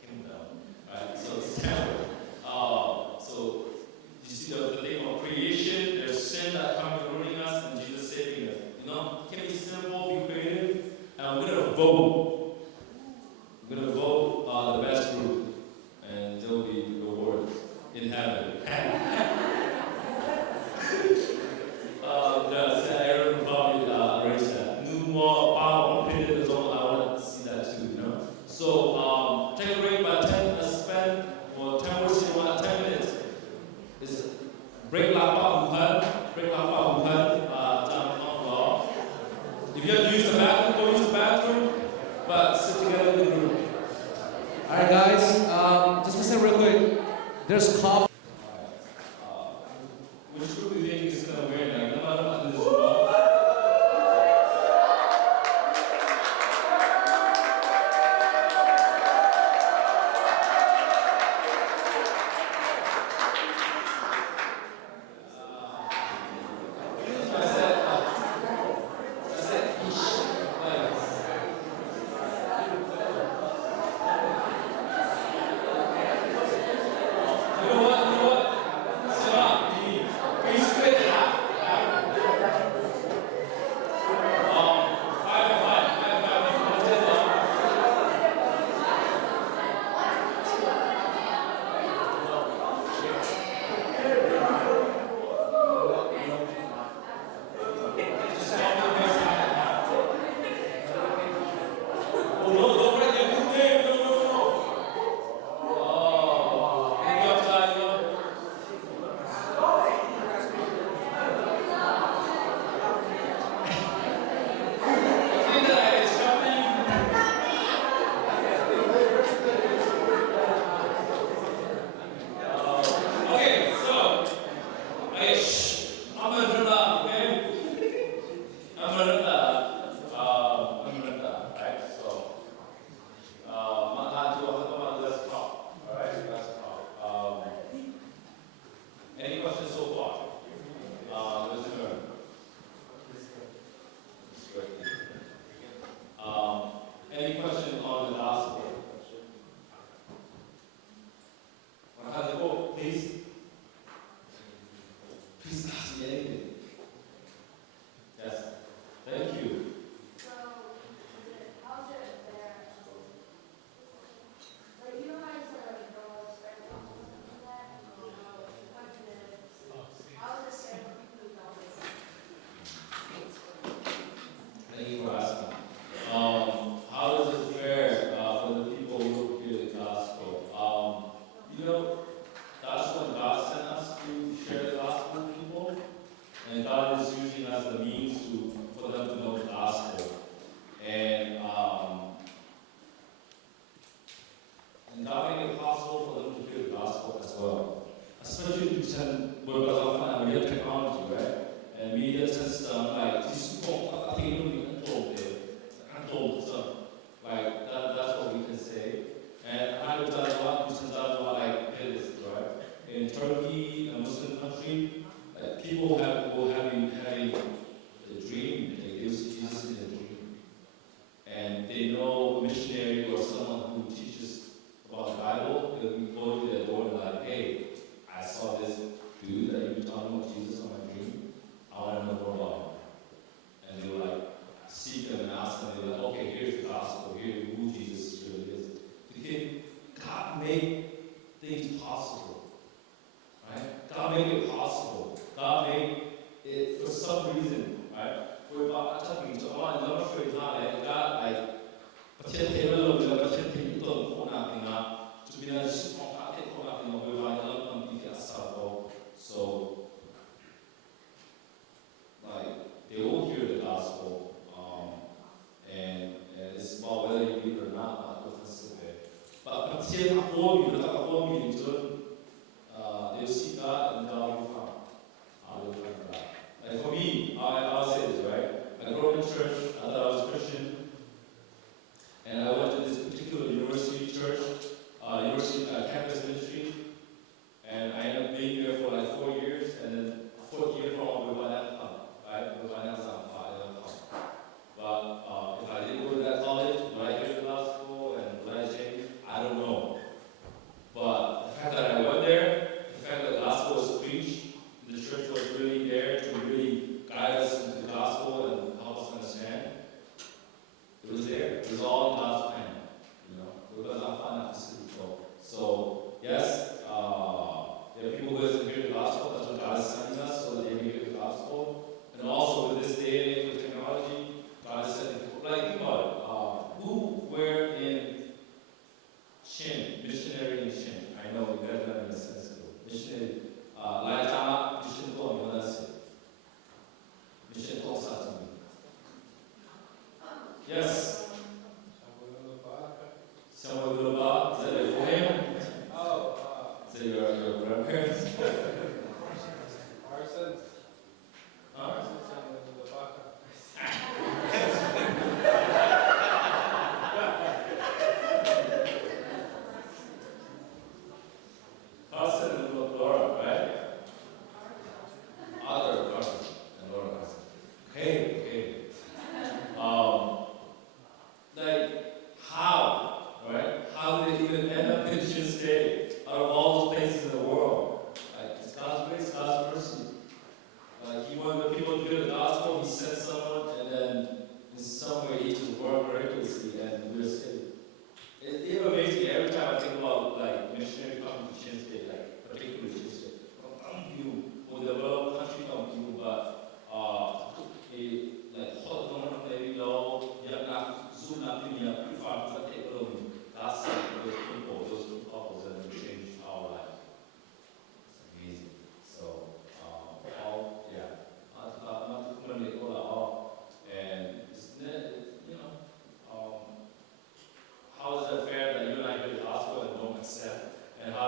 Kingdom. Right? So it's 10 words. So you see the thing of creation, there's sin that comes ruining us, and Jesus saving us. You know, it can be simple, be creative, and we're going to vote. We're going to vote the best group, and there will be rewards in heaven. Aaron probably arranged that. New more power, opinion is all. I want to see that too, you know. So take a break by 10. Spend 10 words in 10 minutes. It's break break If you have to use the bathroom, go use the bathroom, but sit together in the group. All right, guys. Just listen real quick. There's coffee. Which group do you think is going to win? Like, no matter what this is. You know what? having a dream, like they see Jesus in a dream, and they know a missionary or someone who teaches about the Bible, they'll go to their door and like, hey, I saw this dude that you were talking about Jesus on my dream. I want to know more about him. And they'll like seek them and ask them. They're like, okay, here's the gospel. Here's who Jesus really is. God made things possible, right? God made it possible. God made it for some reason, right? For about talking to all and love for God, like, but yet they don't know that they don't know that to be honest, so like they will hear the gospel, and it's about whether you believe it or not. But until they'll see God and God will find. God. Like for me, I'll say this, right? I grew up in church, I thought I was a Christian, and I went to this particular university church, university campus ministry, and I ended up being there for like 4 years, and then 4th year from right? But if I didn't go to that college, would I hear the gospel and would I change? I don't know. But the fact that I went there, the fact that the gospel was preached, the church was really there to really guide us into the gospel and help us understand. It was there. It was all in God's plan, because I'm fine at the city. So yes, there are people who doesn't hear the gospel. That's what God is sending us, so that they may hear the gospel. And also with this day and age with technology, God is sending people. Like think about it. Who were in Shin, missionary in Shin? I know you guys don't understand this. Missionary. Laita, mission to Amunasi. Mission to Osatumi. Yes. Samuel Luba, is that your name? Is that your grandparents? Parsons. Huh? Carson and Laura, right? Other Carson and Laura Carson. Okay. Like how, right? How did they even end up in Shin State out of all those places in the world? Like it's God's grace, God's mercy. Like he wanted the people to hear the gospel, he sent someone, and then in some way he just worked miraculously, and we're saved. It amazes me every time I think about like missionary coming to Shin State, like particularly Shin State. Or the world country come to, but like hot don't maybe low, zoom nothing, pretty far, but take alone. That's like those people, those two couples that have changed our life. It's amazing. So and how is that fair that you and I hear the gospel and don't accept? And how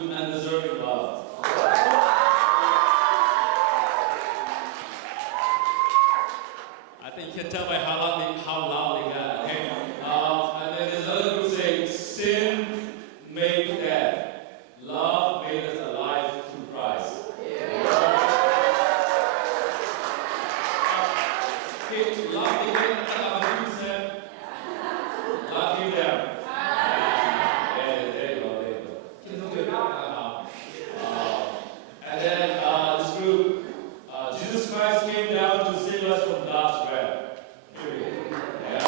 with undeserving love. I think you can tell by how loud they got. Okay. And then there's another group saying, "Sin made dead, love made us alive through Christ." Okay, love came down. Love came down. There you go. And then this group, Jesus Christ came down to save us from God's wrath. Period. Yeah.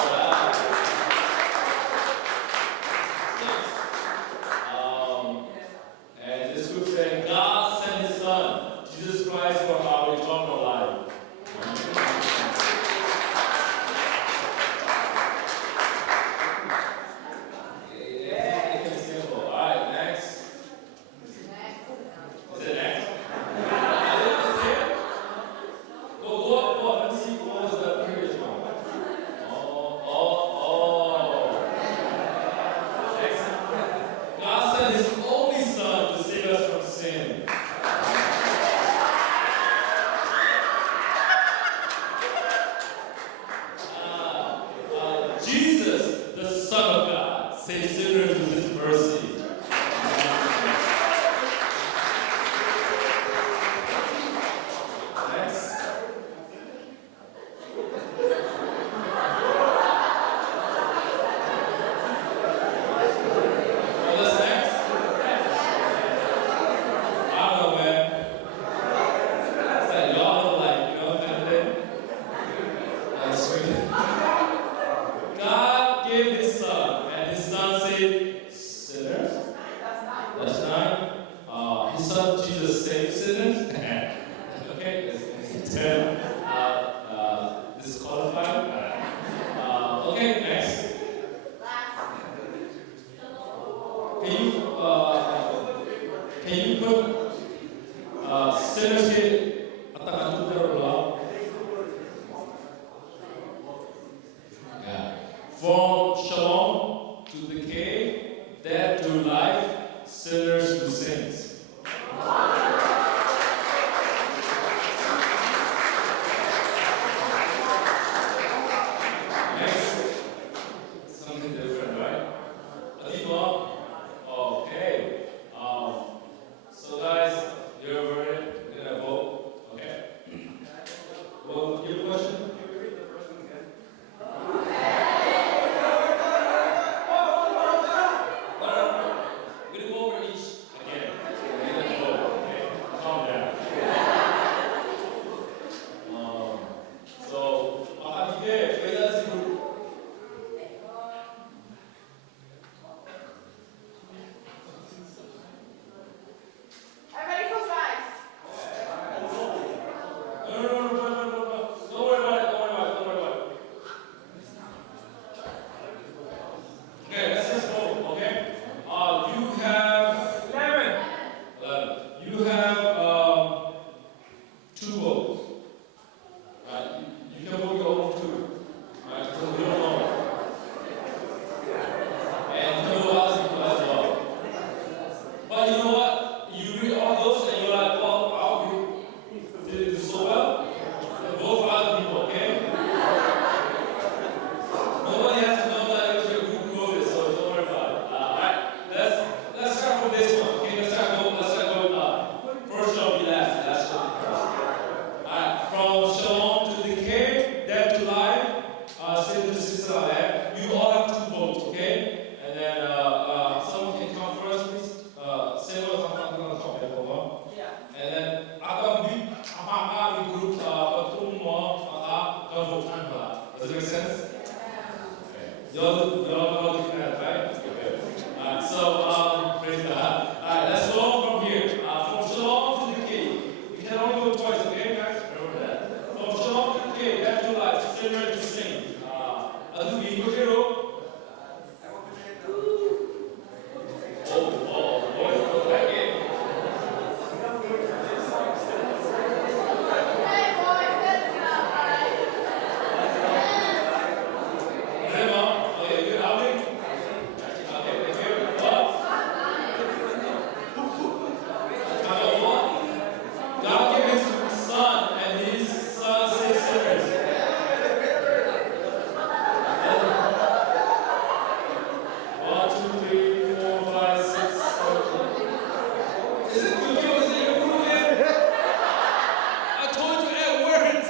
And this group said, God sent His Son, Jesus Christ, for our eternal life. It's simple. All right, next. Is it next? Go up. Let me see what was the previous one. Next. God sent His only Son to save us from sin. Jesus, the Son of God, saves sinners with His mercy. Next. What's next? I don't know, man. It's like y'all look like, kind of thing. That's sweet. God gave His Son, and His Son saved sinners. That's nine. His Son Jesus saved sinners. Okay, that's 10. Disqualified. Okay, next. Can you put sinners here at the end of the law? Yeah. From shalom to decay, death to life, sinners to saints. Next, something different, right? Adiba. Okay. So guys, you're ready. We're gonna vote. Okay. Well, your question. We're gonna go over each again. Is it cookie or is it your food again? I told you add words.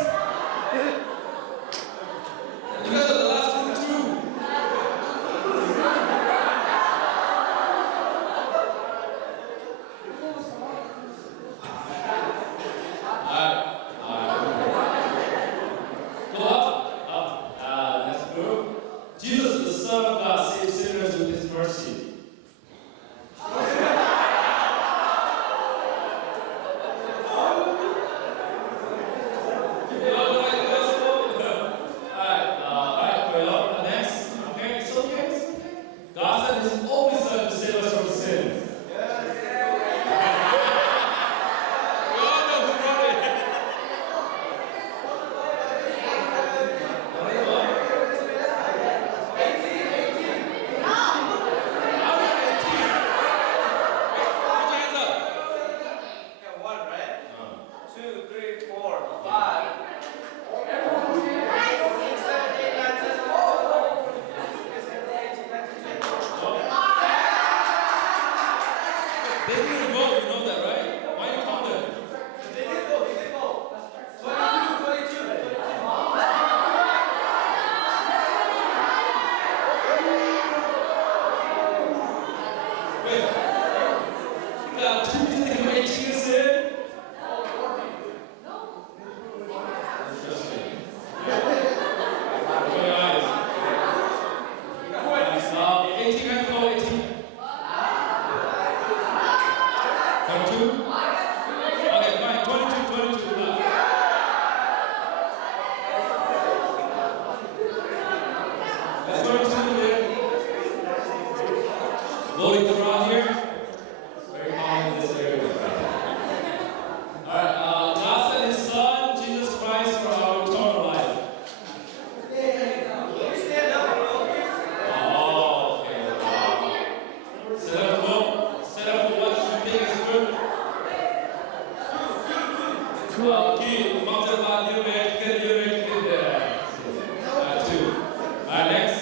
You guys are the last group too. Go up. Next group. Jesus, the Son of God, saves sinners with His mercy. Alright, well, next. Okay, it's okay, it's okay. God sent His only Son to save us from sin. We all know who wrote it. Put your hands up. One, right? 2, 3, 4, 5. They didn't vote, you know that, right? Why you call them? They did vote. 22. Wait. You got two things you ain't said? Interesting. Open your eyes. 18, I go 18. 22? Okay, fine. 22. Now. That's 22 there. Voting throughout here. Very common in this area. Alright, God sent His Son, Jesus Christ, for our eternal life. Stand up, Oh, okay. Set up to vote. Set up for what you think is good. Keith, vamos a la new there. Two. Alright, next.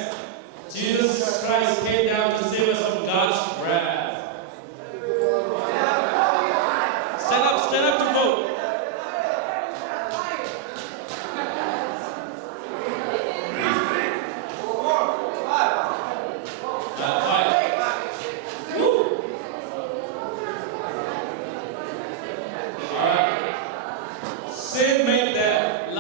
Jesus Christ came down to save us from God's wrath. Stand up to vote. Five. Woo. Alright. Sin made death.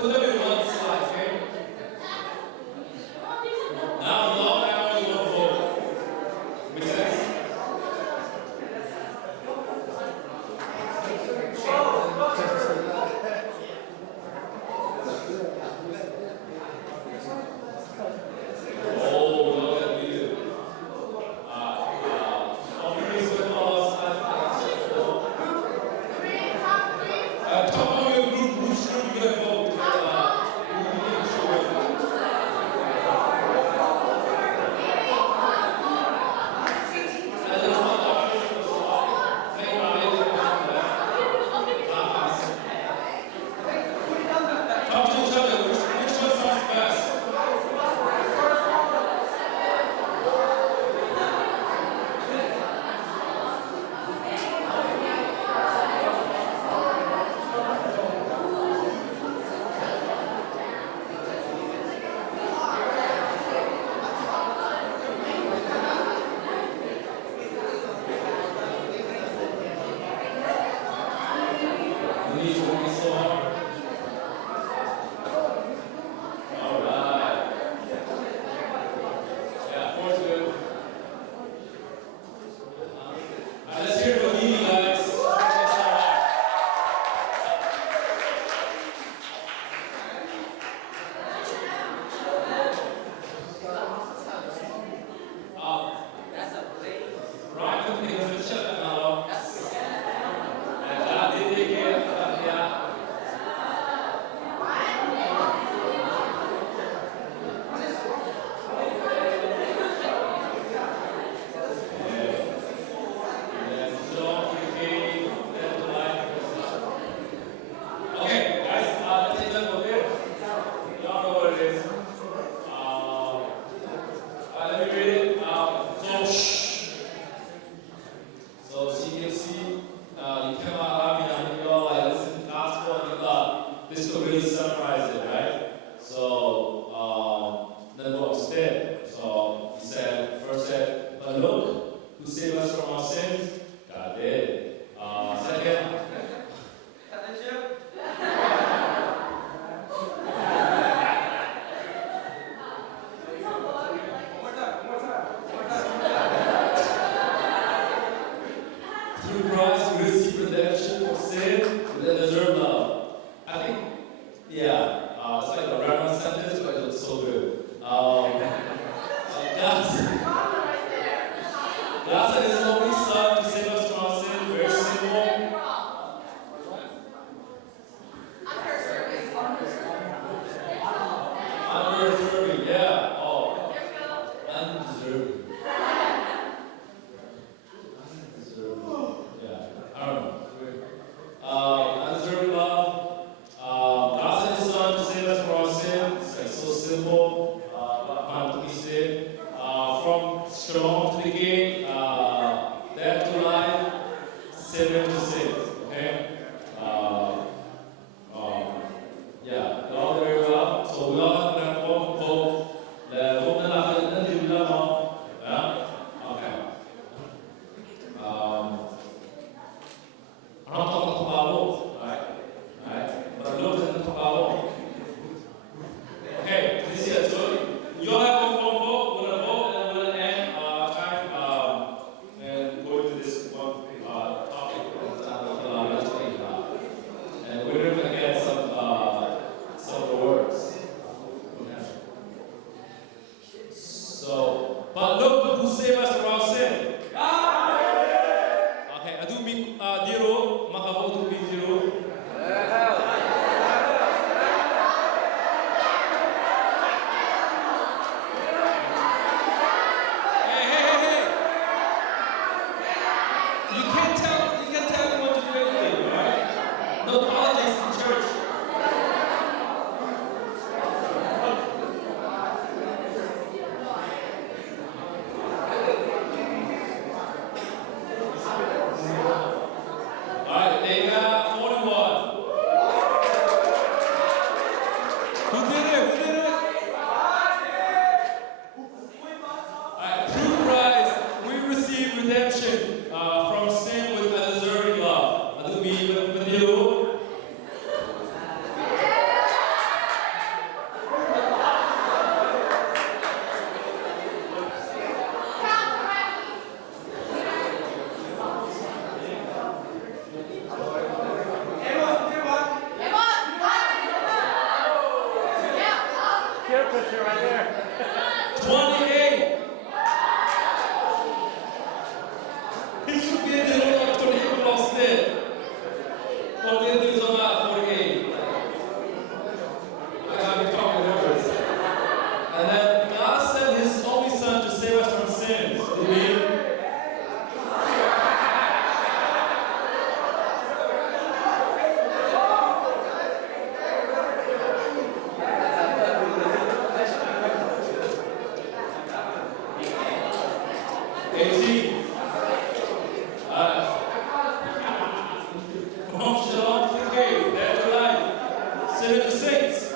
Put them in one slide, okay? Now, love and I want to vote. Make sense? Oh, look at you. Please with us. Top of your group, which group you gonna vote? Talk to each other. Which one sounds best? Please work so hard. All right. Yeah, four's good. Let's hear it for Mimi, guys. Right, couldn't think of it. Shut up now. And I did it again. Yeah. Okay, guys, let's take that over there. Y'all know what it is. Let me read it. So you can see, you cannot have me on your like listen to the gospel and this could really summarize it, right? So then go upstairs. So he said, first said, but look, who saved us from our sins? God did. Second, through Christ we receive redemption from sin with a deserved love. I think, yeah, it's like a random sentence, but it looks so good. God sent His only Son to save us from our sin. Very simple. Undeserving, yeah. Oh, undeserving. Yeah, I don't know. Undeserving love. God sent His Son to save us from our You're right there. 28. He should be in the room of 28 lost it. 48 is on that 48. I have become numbers. And then God sent his only son to save us from sins. Amen. From Shalom to the grave, there's your life. Send it to saints.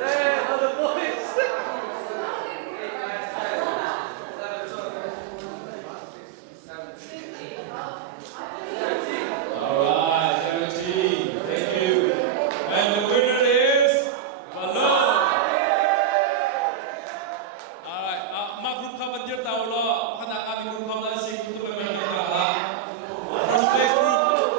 Hey, other boys. Alright, 17. Thank you. And the winner is Malone. Alright, mak group ka bandir tahu lo, kada kami group ka lang si group ka bandir First place group.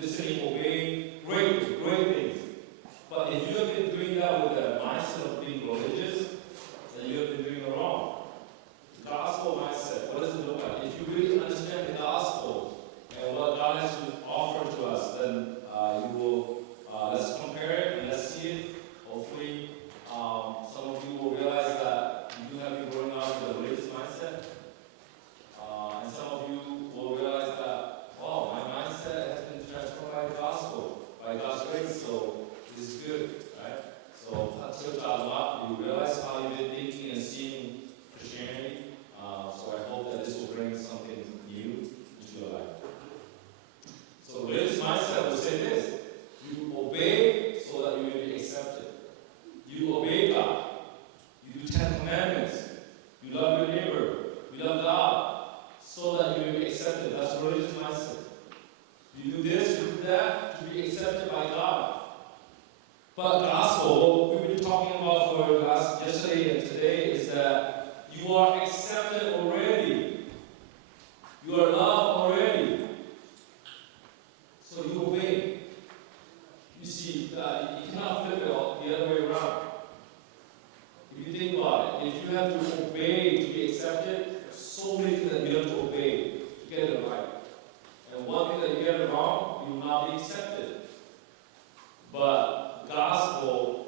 listening, obeying, great things. But if you have been doing that with the mindset of being religious, then you have been doing it wrong. The gospel mindset, what does it look like? If you really understand the gospel and what God has to offer to us, then you will, let's compare it and let's see it. Hopefully, some of you will realize that you have been growing up with a religious mindset. And some of you will realize that, oh, my mindset has been transformed by the gospel, by God's grace, so this is good, right? So, you realize how you've been thinking and seeing Christianity. So I hope that this will bring something new into your life. So religious mindset will say this: you obey so that you will be accepted. You obey God. You do 10 commandments. You love your neighbor. You love God, so that you will be accepted. That's religious mindset. You do this, you do that to be accepted by God. But gospel, what we've been talking about for yesterday and today, is that you are accepted already. You are loved already. So you obey. You see, you cannot flip it all the other way around. If you think about it, if you have to obey to be accepted, so many things that you have to obey to get it right. And one thing that you get it wrong, you will not be accepted. But gospel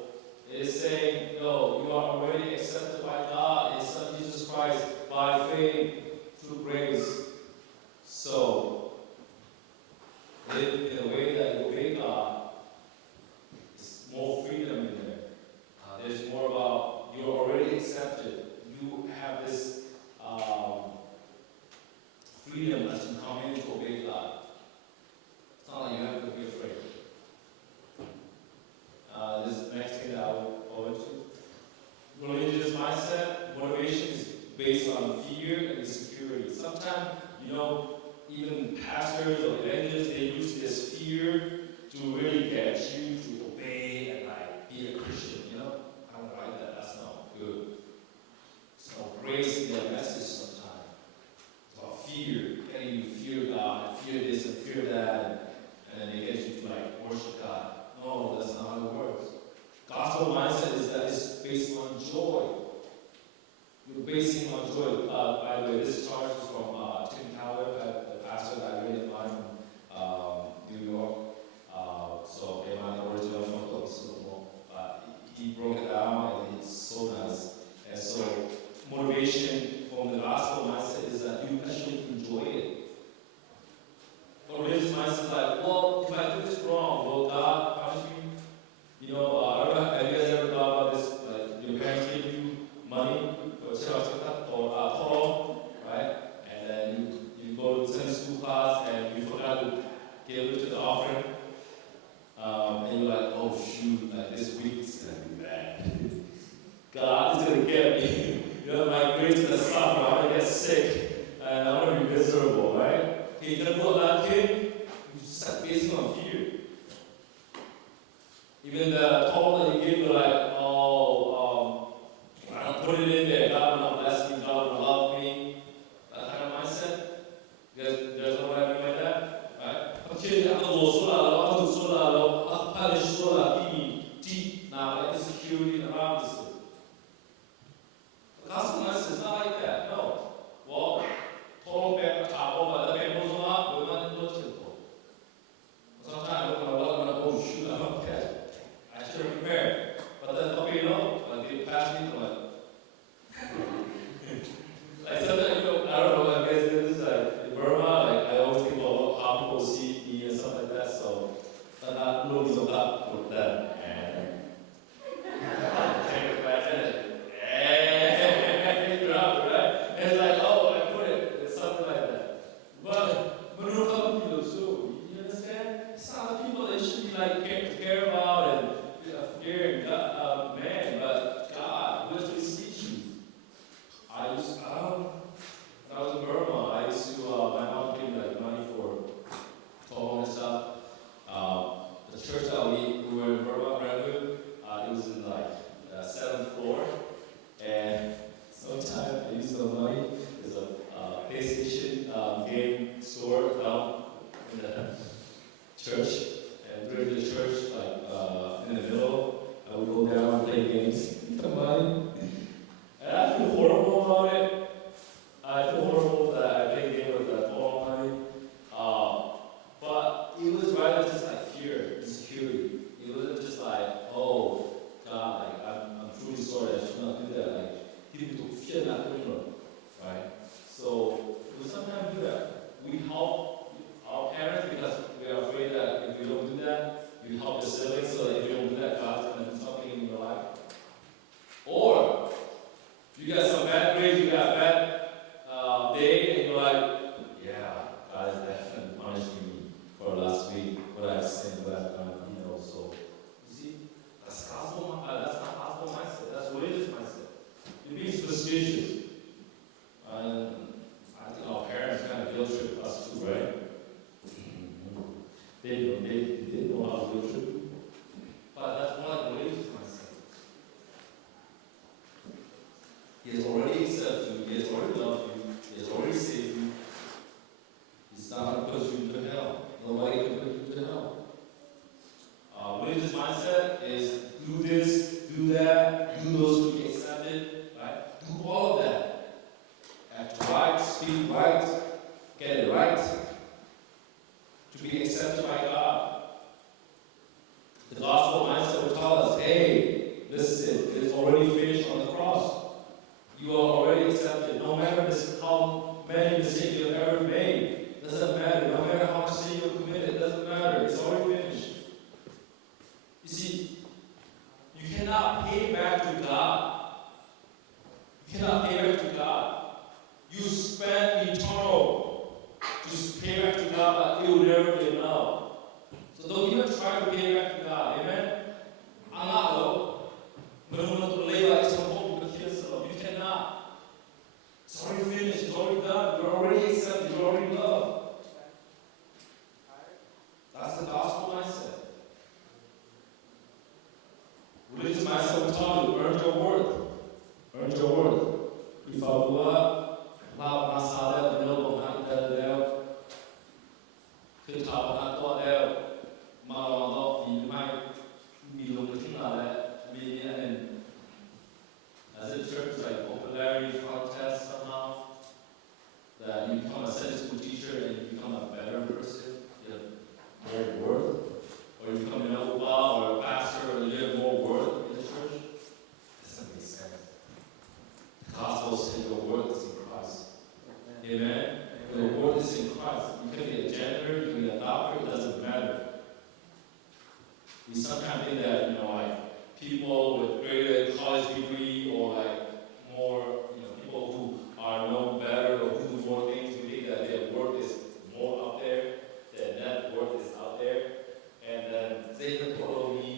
is saying, no, you are already accepted by God in Son Jesus Christ by faith through grace. So, live in a way that you obey God. There's more freedom in there. There's more about you're already accepted. You have this freedom as you come in to obey God. It's not like you have to be afraid. This next thing that I will go into. Religious mindset, motivation is based on fear and insecurity. Sometimes, even pastors or evangelists, they use this fear to really get you to obey and be a Christian, I don't like that, that's not good. So grace in their message sometimes. It's about fear, getting you to fear God, fear this and fear that, and then they get you to worship God. No, that's not how it works. Gospel mindset is that it's based on joy. You're basing on joy. By the way, this charge is from Tim Keller, the pastor that I really admire from New York. So, original photo, he broke it down and it's so nice. And so, motivation from the gospel mindset is that you actually enjoy it. But religious mindset is like, well, if I do this wrong, will God punish me? I don't know, have you guys ever thought about this? Your parents give you money for or right? And then you go to Sunday school class and you forgot to give it to the offering. And you're like, oh shoot, this week is going to be bad. God is going to get me. My grades are going to suffer. I'm going to get sick. And I'm going to be miserable, right? Okay, you're going to go that kid, you just start basing on fear. Even the toll that you give, you're like, I don't put it in there. God will not bless me. God will love me. That kind of mindset. You guys know what I mean by that? Right? Insecurity around this. The gospel mindset is not like that. No. Well, total back but the people are not, we're not in those people. Sometimes we're going to oh shoot, I don't care. I should have prepared. But then, they pass me, sometimes, I don't know, I guess this is in Burma, I always think about how people see me and stuff like that, so I'm not really so up with that. Take it back in it. And drop it, right? And it's like, oh, I put it, it's something like that. But we don't come to those, so you understand? It's not the people that should be care about and fearing God, man, but God literally sees you. When I was in Burma, I used to, my mom gave me money for home and stuff. The church that we were in Burma, Redwood, it was in 7th floor. And sometimes I used the money. There's a PlayStation game store down in the church, and during the church, like in the middle, I would go down and play games. And I feel horrible about it. I feel horrible that I played games with that all money. But it was rather just like fear, insecurity. It wasn't just like, oh God, like I'm truly sorry, I should not do that. Like people fear not doing it, right? So we sometimes do that. We help our parents because we are afraid that if we don't do that, you help your siblings so that if you don't do that, God's gonna do something in your life. Or you got some bad grades, you got a bad day, and you're like, yeah, God is definitely punishing me for last week, what I've sinned, what I've done, so, you see, that's gospel, that's not gospel mindset, that's religious mindset. You're being suspicious. And I think our parents kind of guilt trip us too, right? They didn't know how to guilt trip. But that's more like religious mindset. He has already accepted you, he has already loved you, he has already saved you. He's not going to put you into hell. Nobody can put you into hell. Religious mindset is do this, do that, do those to be accepted, right? Do all of that. Act right, speak right, get it right, to be accepted by God. The gospel mindset will tell us, hey, listen, it's already finished on the cross. You are already accepted. No matter how many mistakes you have ever made, doesn't matter. No matter how much sin you have committed, doesn't matter. It's already finished. You see, you cannot pay back to God. You cannot pay back to God. You spend eternal to pay back to God, but it will never be enough. So don't even try to pay back to God. Amen? I'm not low. You cannot. It's already finished. It's already done. You're already accepted. You're already loved. That's the gospel mindset. Religious mindset will tell you, earn your worth. Earn your worth. If I blew up, not masada, no, not that, could talk about that, Malolo, you might be looking at that, media, and as a church, like popularity contest somehow, that you become a Sunday school teacher and you become a better person, you have more worth, or you become an elder or a pastor, or you have more worth in the church. Doesn't make sense. The gospel says your worth is in Christ. Amen? Your worth is in Christ. You can be a janitor, you can be a doctor, it doesn't matter. We sometimes think that, like people with greater college degree or like more, people who are known better or who do more things, we think that their worth is more out there, their net worth is out there, and then they can follow me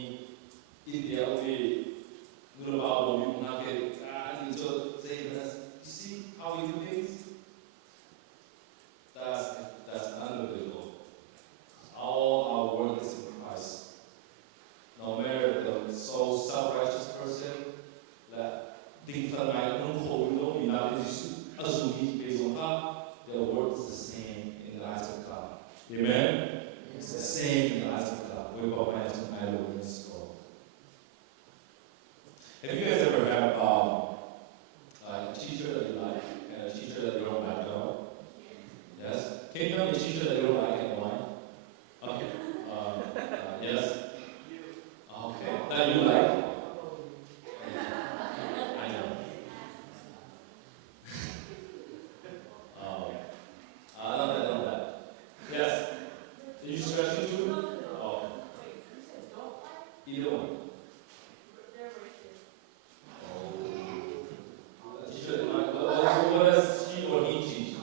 in their way. You see how we do things? That's unbiblical. All our worth is in Christ. No matter the so self-righteous person that think that my own whole will be not based on God, their worth is the same in the eyes of God. Amen? It's the same in the eyes of God. We're both hands to my Lord and soul. Have you guys ever had a teacher that you like and a teacher that you don't like at all? Yes? Can you tell me a teacher that you don't like and why? Okay. Yes? Okay. That you like? I know. I love that. Yes? Did you stretch it too? Oh. Either one. Oh. Teacher, what does she or he teach?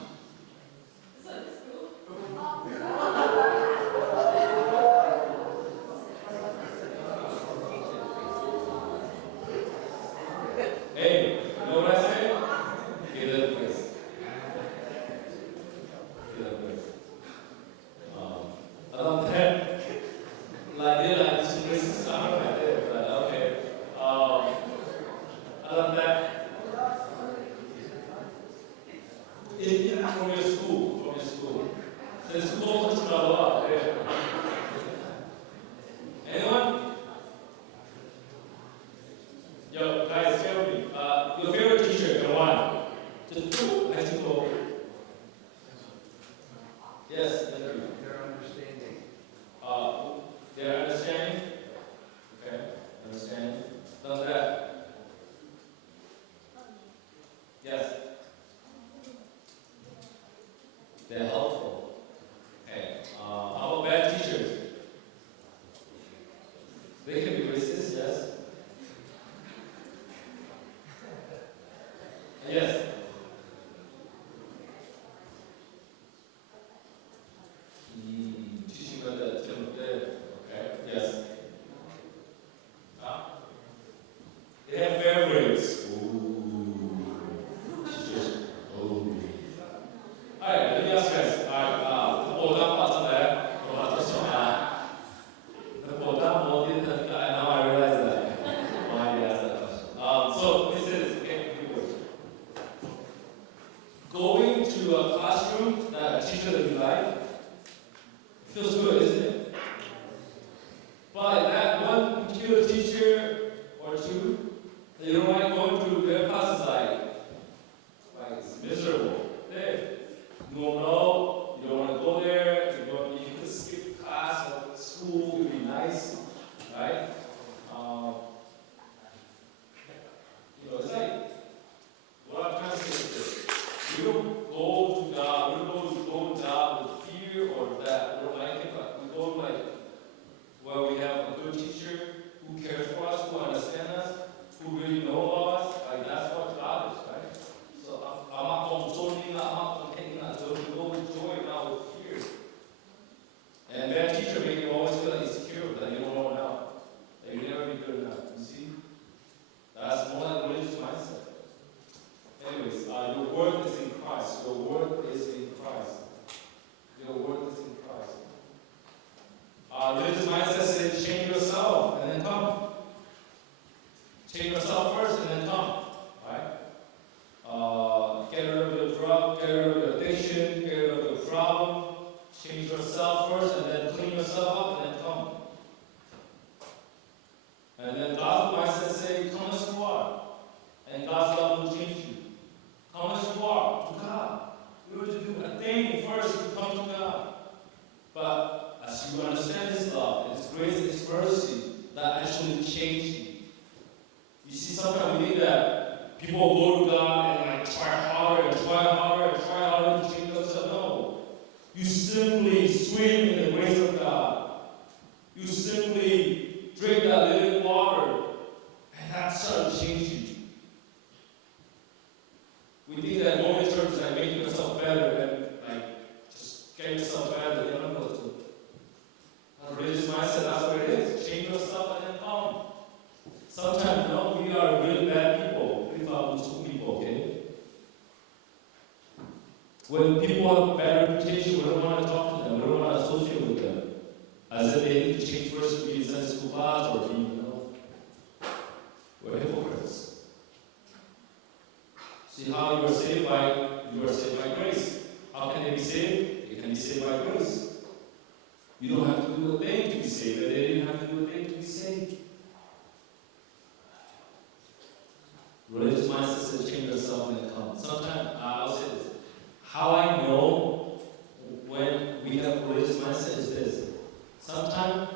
Hey, you know what I say? Give that a place. Give that a place. Other than that, like this place, I don't know if I did, but okay. Other than that, from your school. The school doesn't know a lot. Feels good, isn't it? But that one particular teacher or two, they don't like going through their classes like it's miserable. There. You don't know, you don't want to go there, you could skip class or school, it would be nice, right? It's like, what I'm trying to say is this. We don't go to God, we don't go to God with fear or that we don't like it, but we go like where we have a good teacher who cares for us, who understands us, who really know about us. Like that's what God is, right? So I'm not going to join you, I'm not going to take that. So we go with joy, not with fear. And bad teacher make you always feel like insecure, that you don't know enough, that you never be good enough. You see? That's more like religious mindset. Anyways, your worth is in Christ. Your worth is in Christ. Your worth is in Christ. Religious mindset says change yourself and then come. Change yourself first and then come. Right? Get rid of your drug, get rid of your addiction, get rid of your problem. Change yourself first and then clean yourself up and then come. And then God's mindset says, come as you are. And God's love will change you. Come as you are to God. We were to do a thing first to come to God. But as you understand His love, His grace, His mercy, that actually change you. You see, sometimes we think that people go to God and like try harder and try harder and try harder to change themselves. No. You simply swim in the grace of God. You simply drink that living water, and that starts to change you. We think that going to church is like making yourself better and like just getting yourself better. You don't know what to do. A religious mindset, that's what it is. Change yourself and then come. Sometimes, no, we are really bad people. We found two people, okay? When people have bad reputation, we don't want to talk to them. We don't want to associate with them. As if they need to change first to be in Sunday school class or be, we're hypocrites. See how you are saved by grace. How can they be saved? They can be saved by grace. You don't have to do a thing to be saved, but they didn't have to do a thing to be saved. Religious mindset says change yourself and come. Sometimes I'll say this. How I know when we have religious mindset is this. Sometimes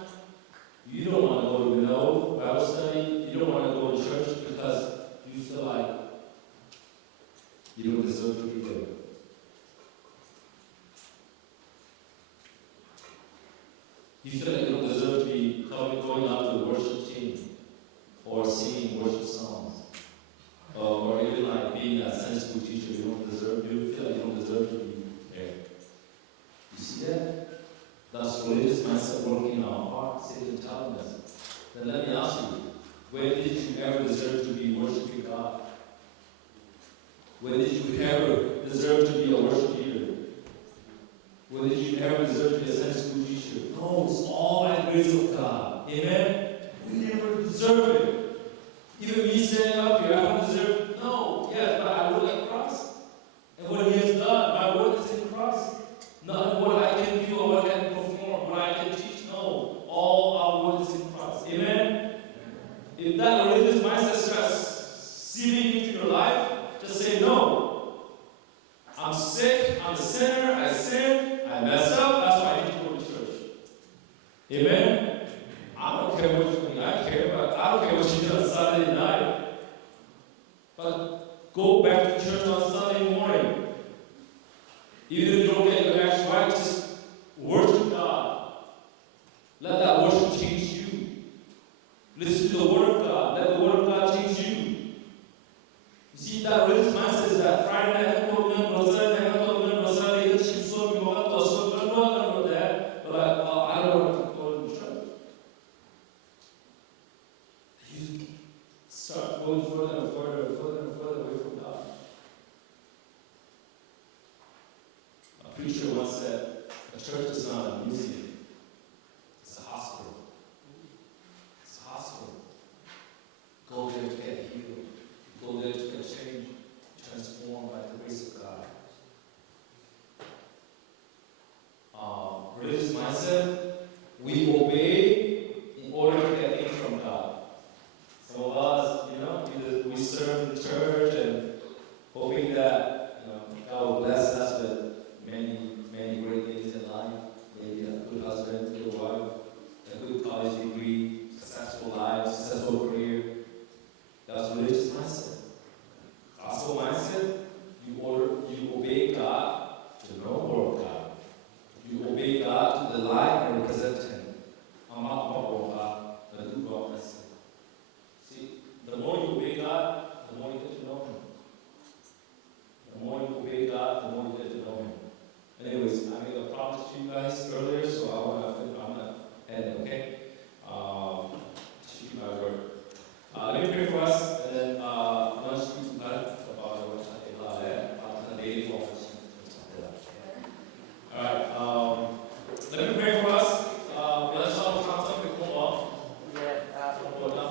you don't want to go to no Bible study, you don't want to go to church because you feel like you don't deserve to be there. You feel like you don't deserve to be going out to the worship team or singing worship songs. Or even like being a Sunday school teacher, you feel like you don't deserve to be there. You see that? That's religious mindset working in our heart, Satan telling us. Then let me ask you, when did you ever deserve to be worshiping God? When did you ever deserve to be a worship leader? When did you ever deserve to be a Sunday school teacher? No, it's all by the grace of God. Amen? We never deserve it. Even me standing up here, I don't deserve it. No, yes, but I look like Christ. And what He has done, my work is in Christ. Not what I can do or what I can perform, what I can teach. No, all our work is in Christ. Amen? If that religious mindset starts seeping into your life, just say no. I'm sick, I'm a sinner, I sin, I mess up, that's why I need to go to church. Amen? I don't care what you think, I care, but I don't care what you do on Saturday night. But go back to church on Sunday morning. Even if you don't get your acts right, just worship God. Let that worship change you. Listen to the Word of God. Let the Word of God change you. You see, that religious mindset is that Friday night, but I don't want to go to church. You start going further and further and further and further away from God. A preacher once said, mindset, we obey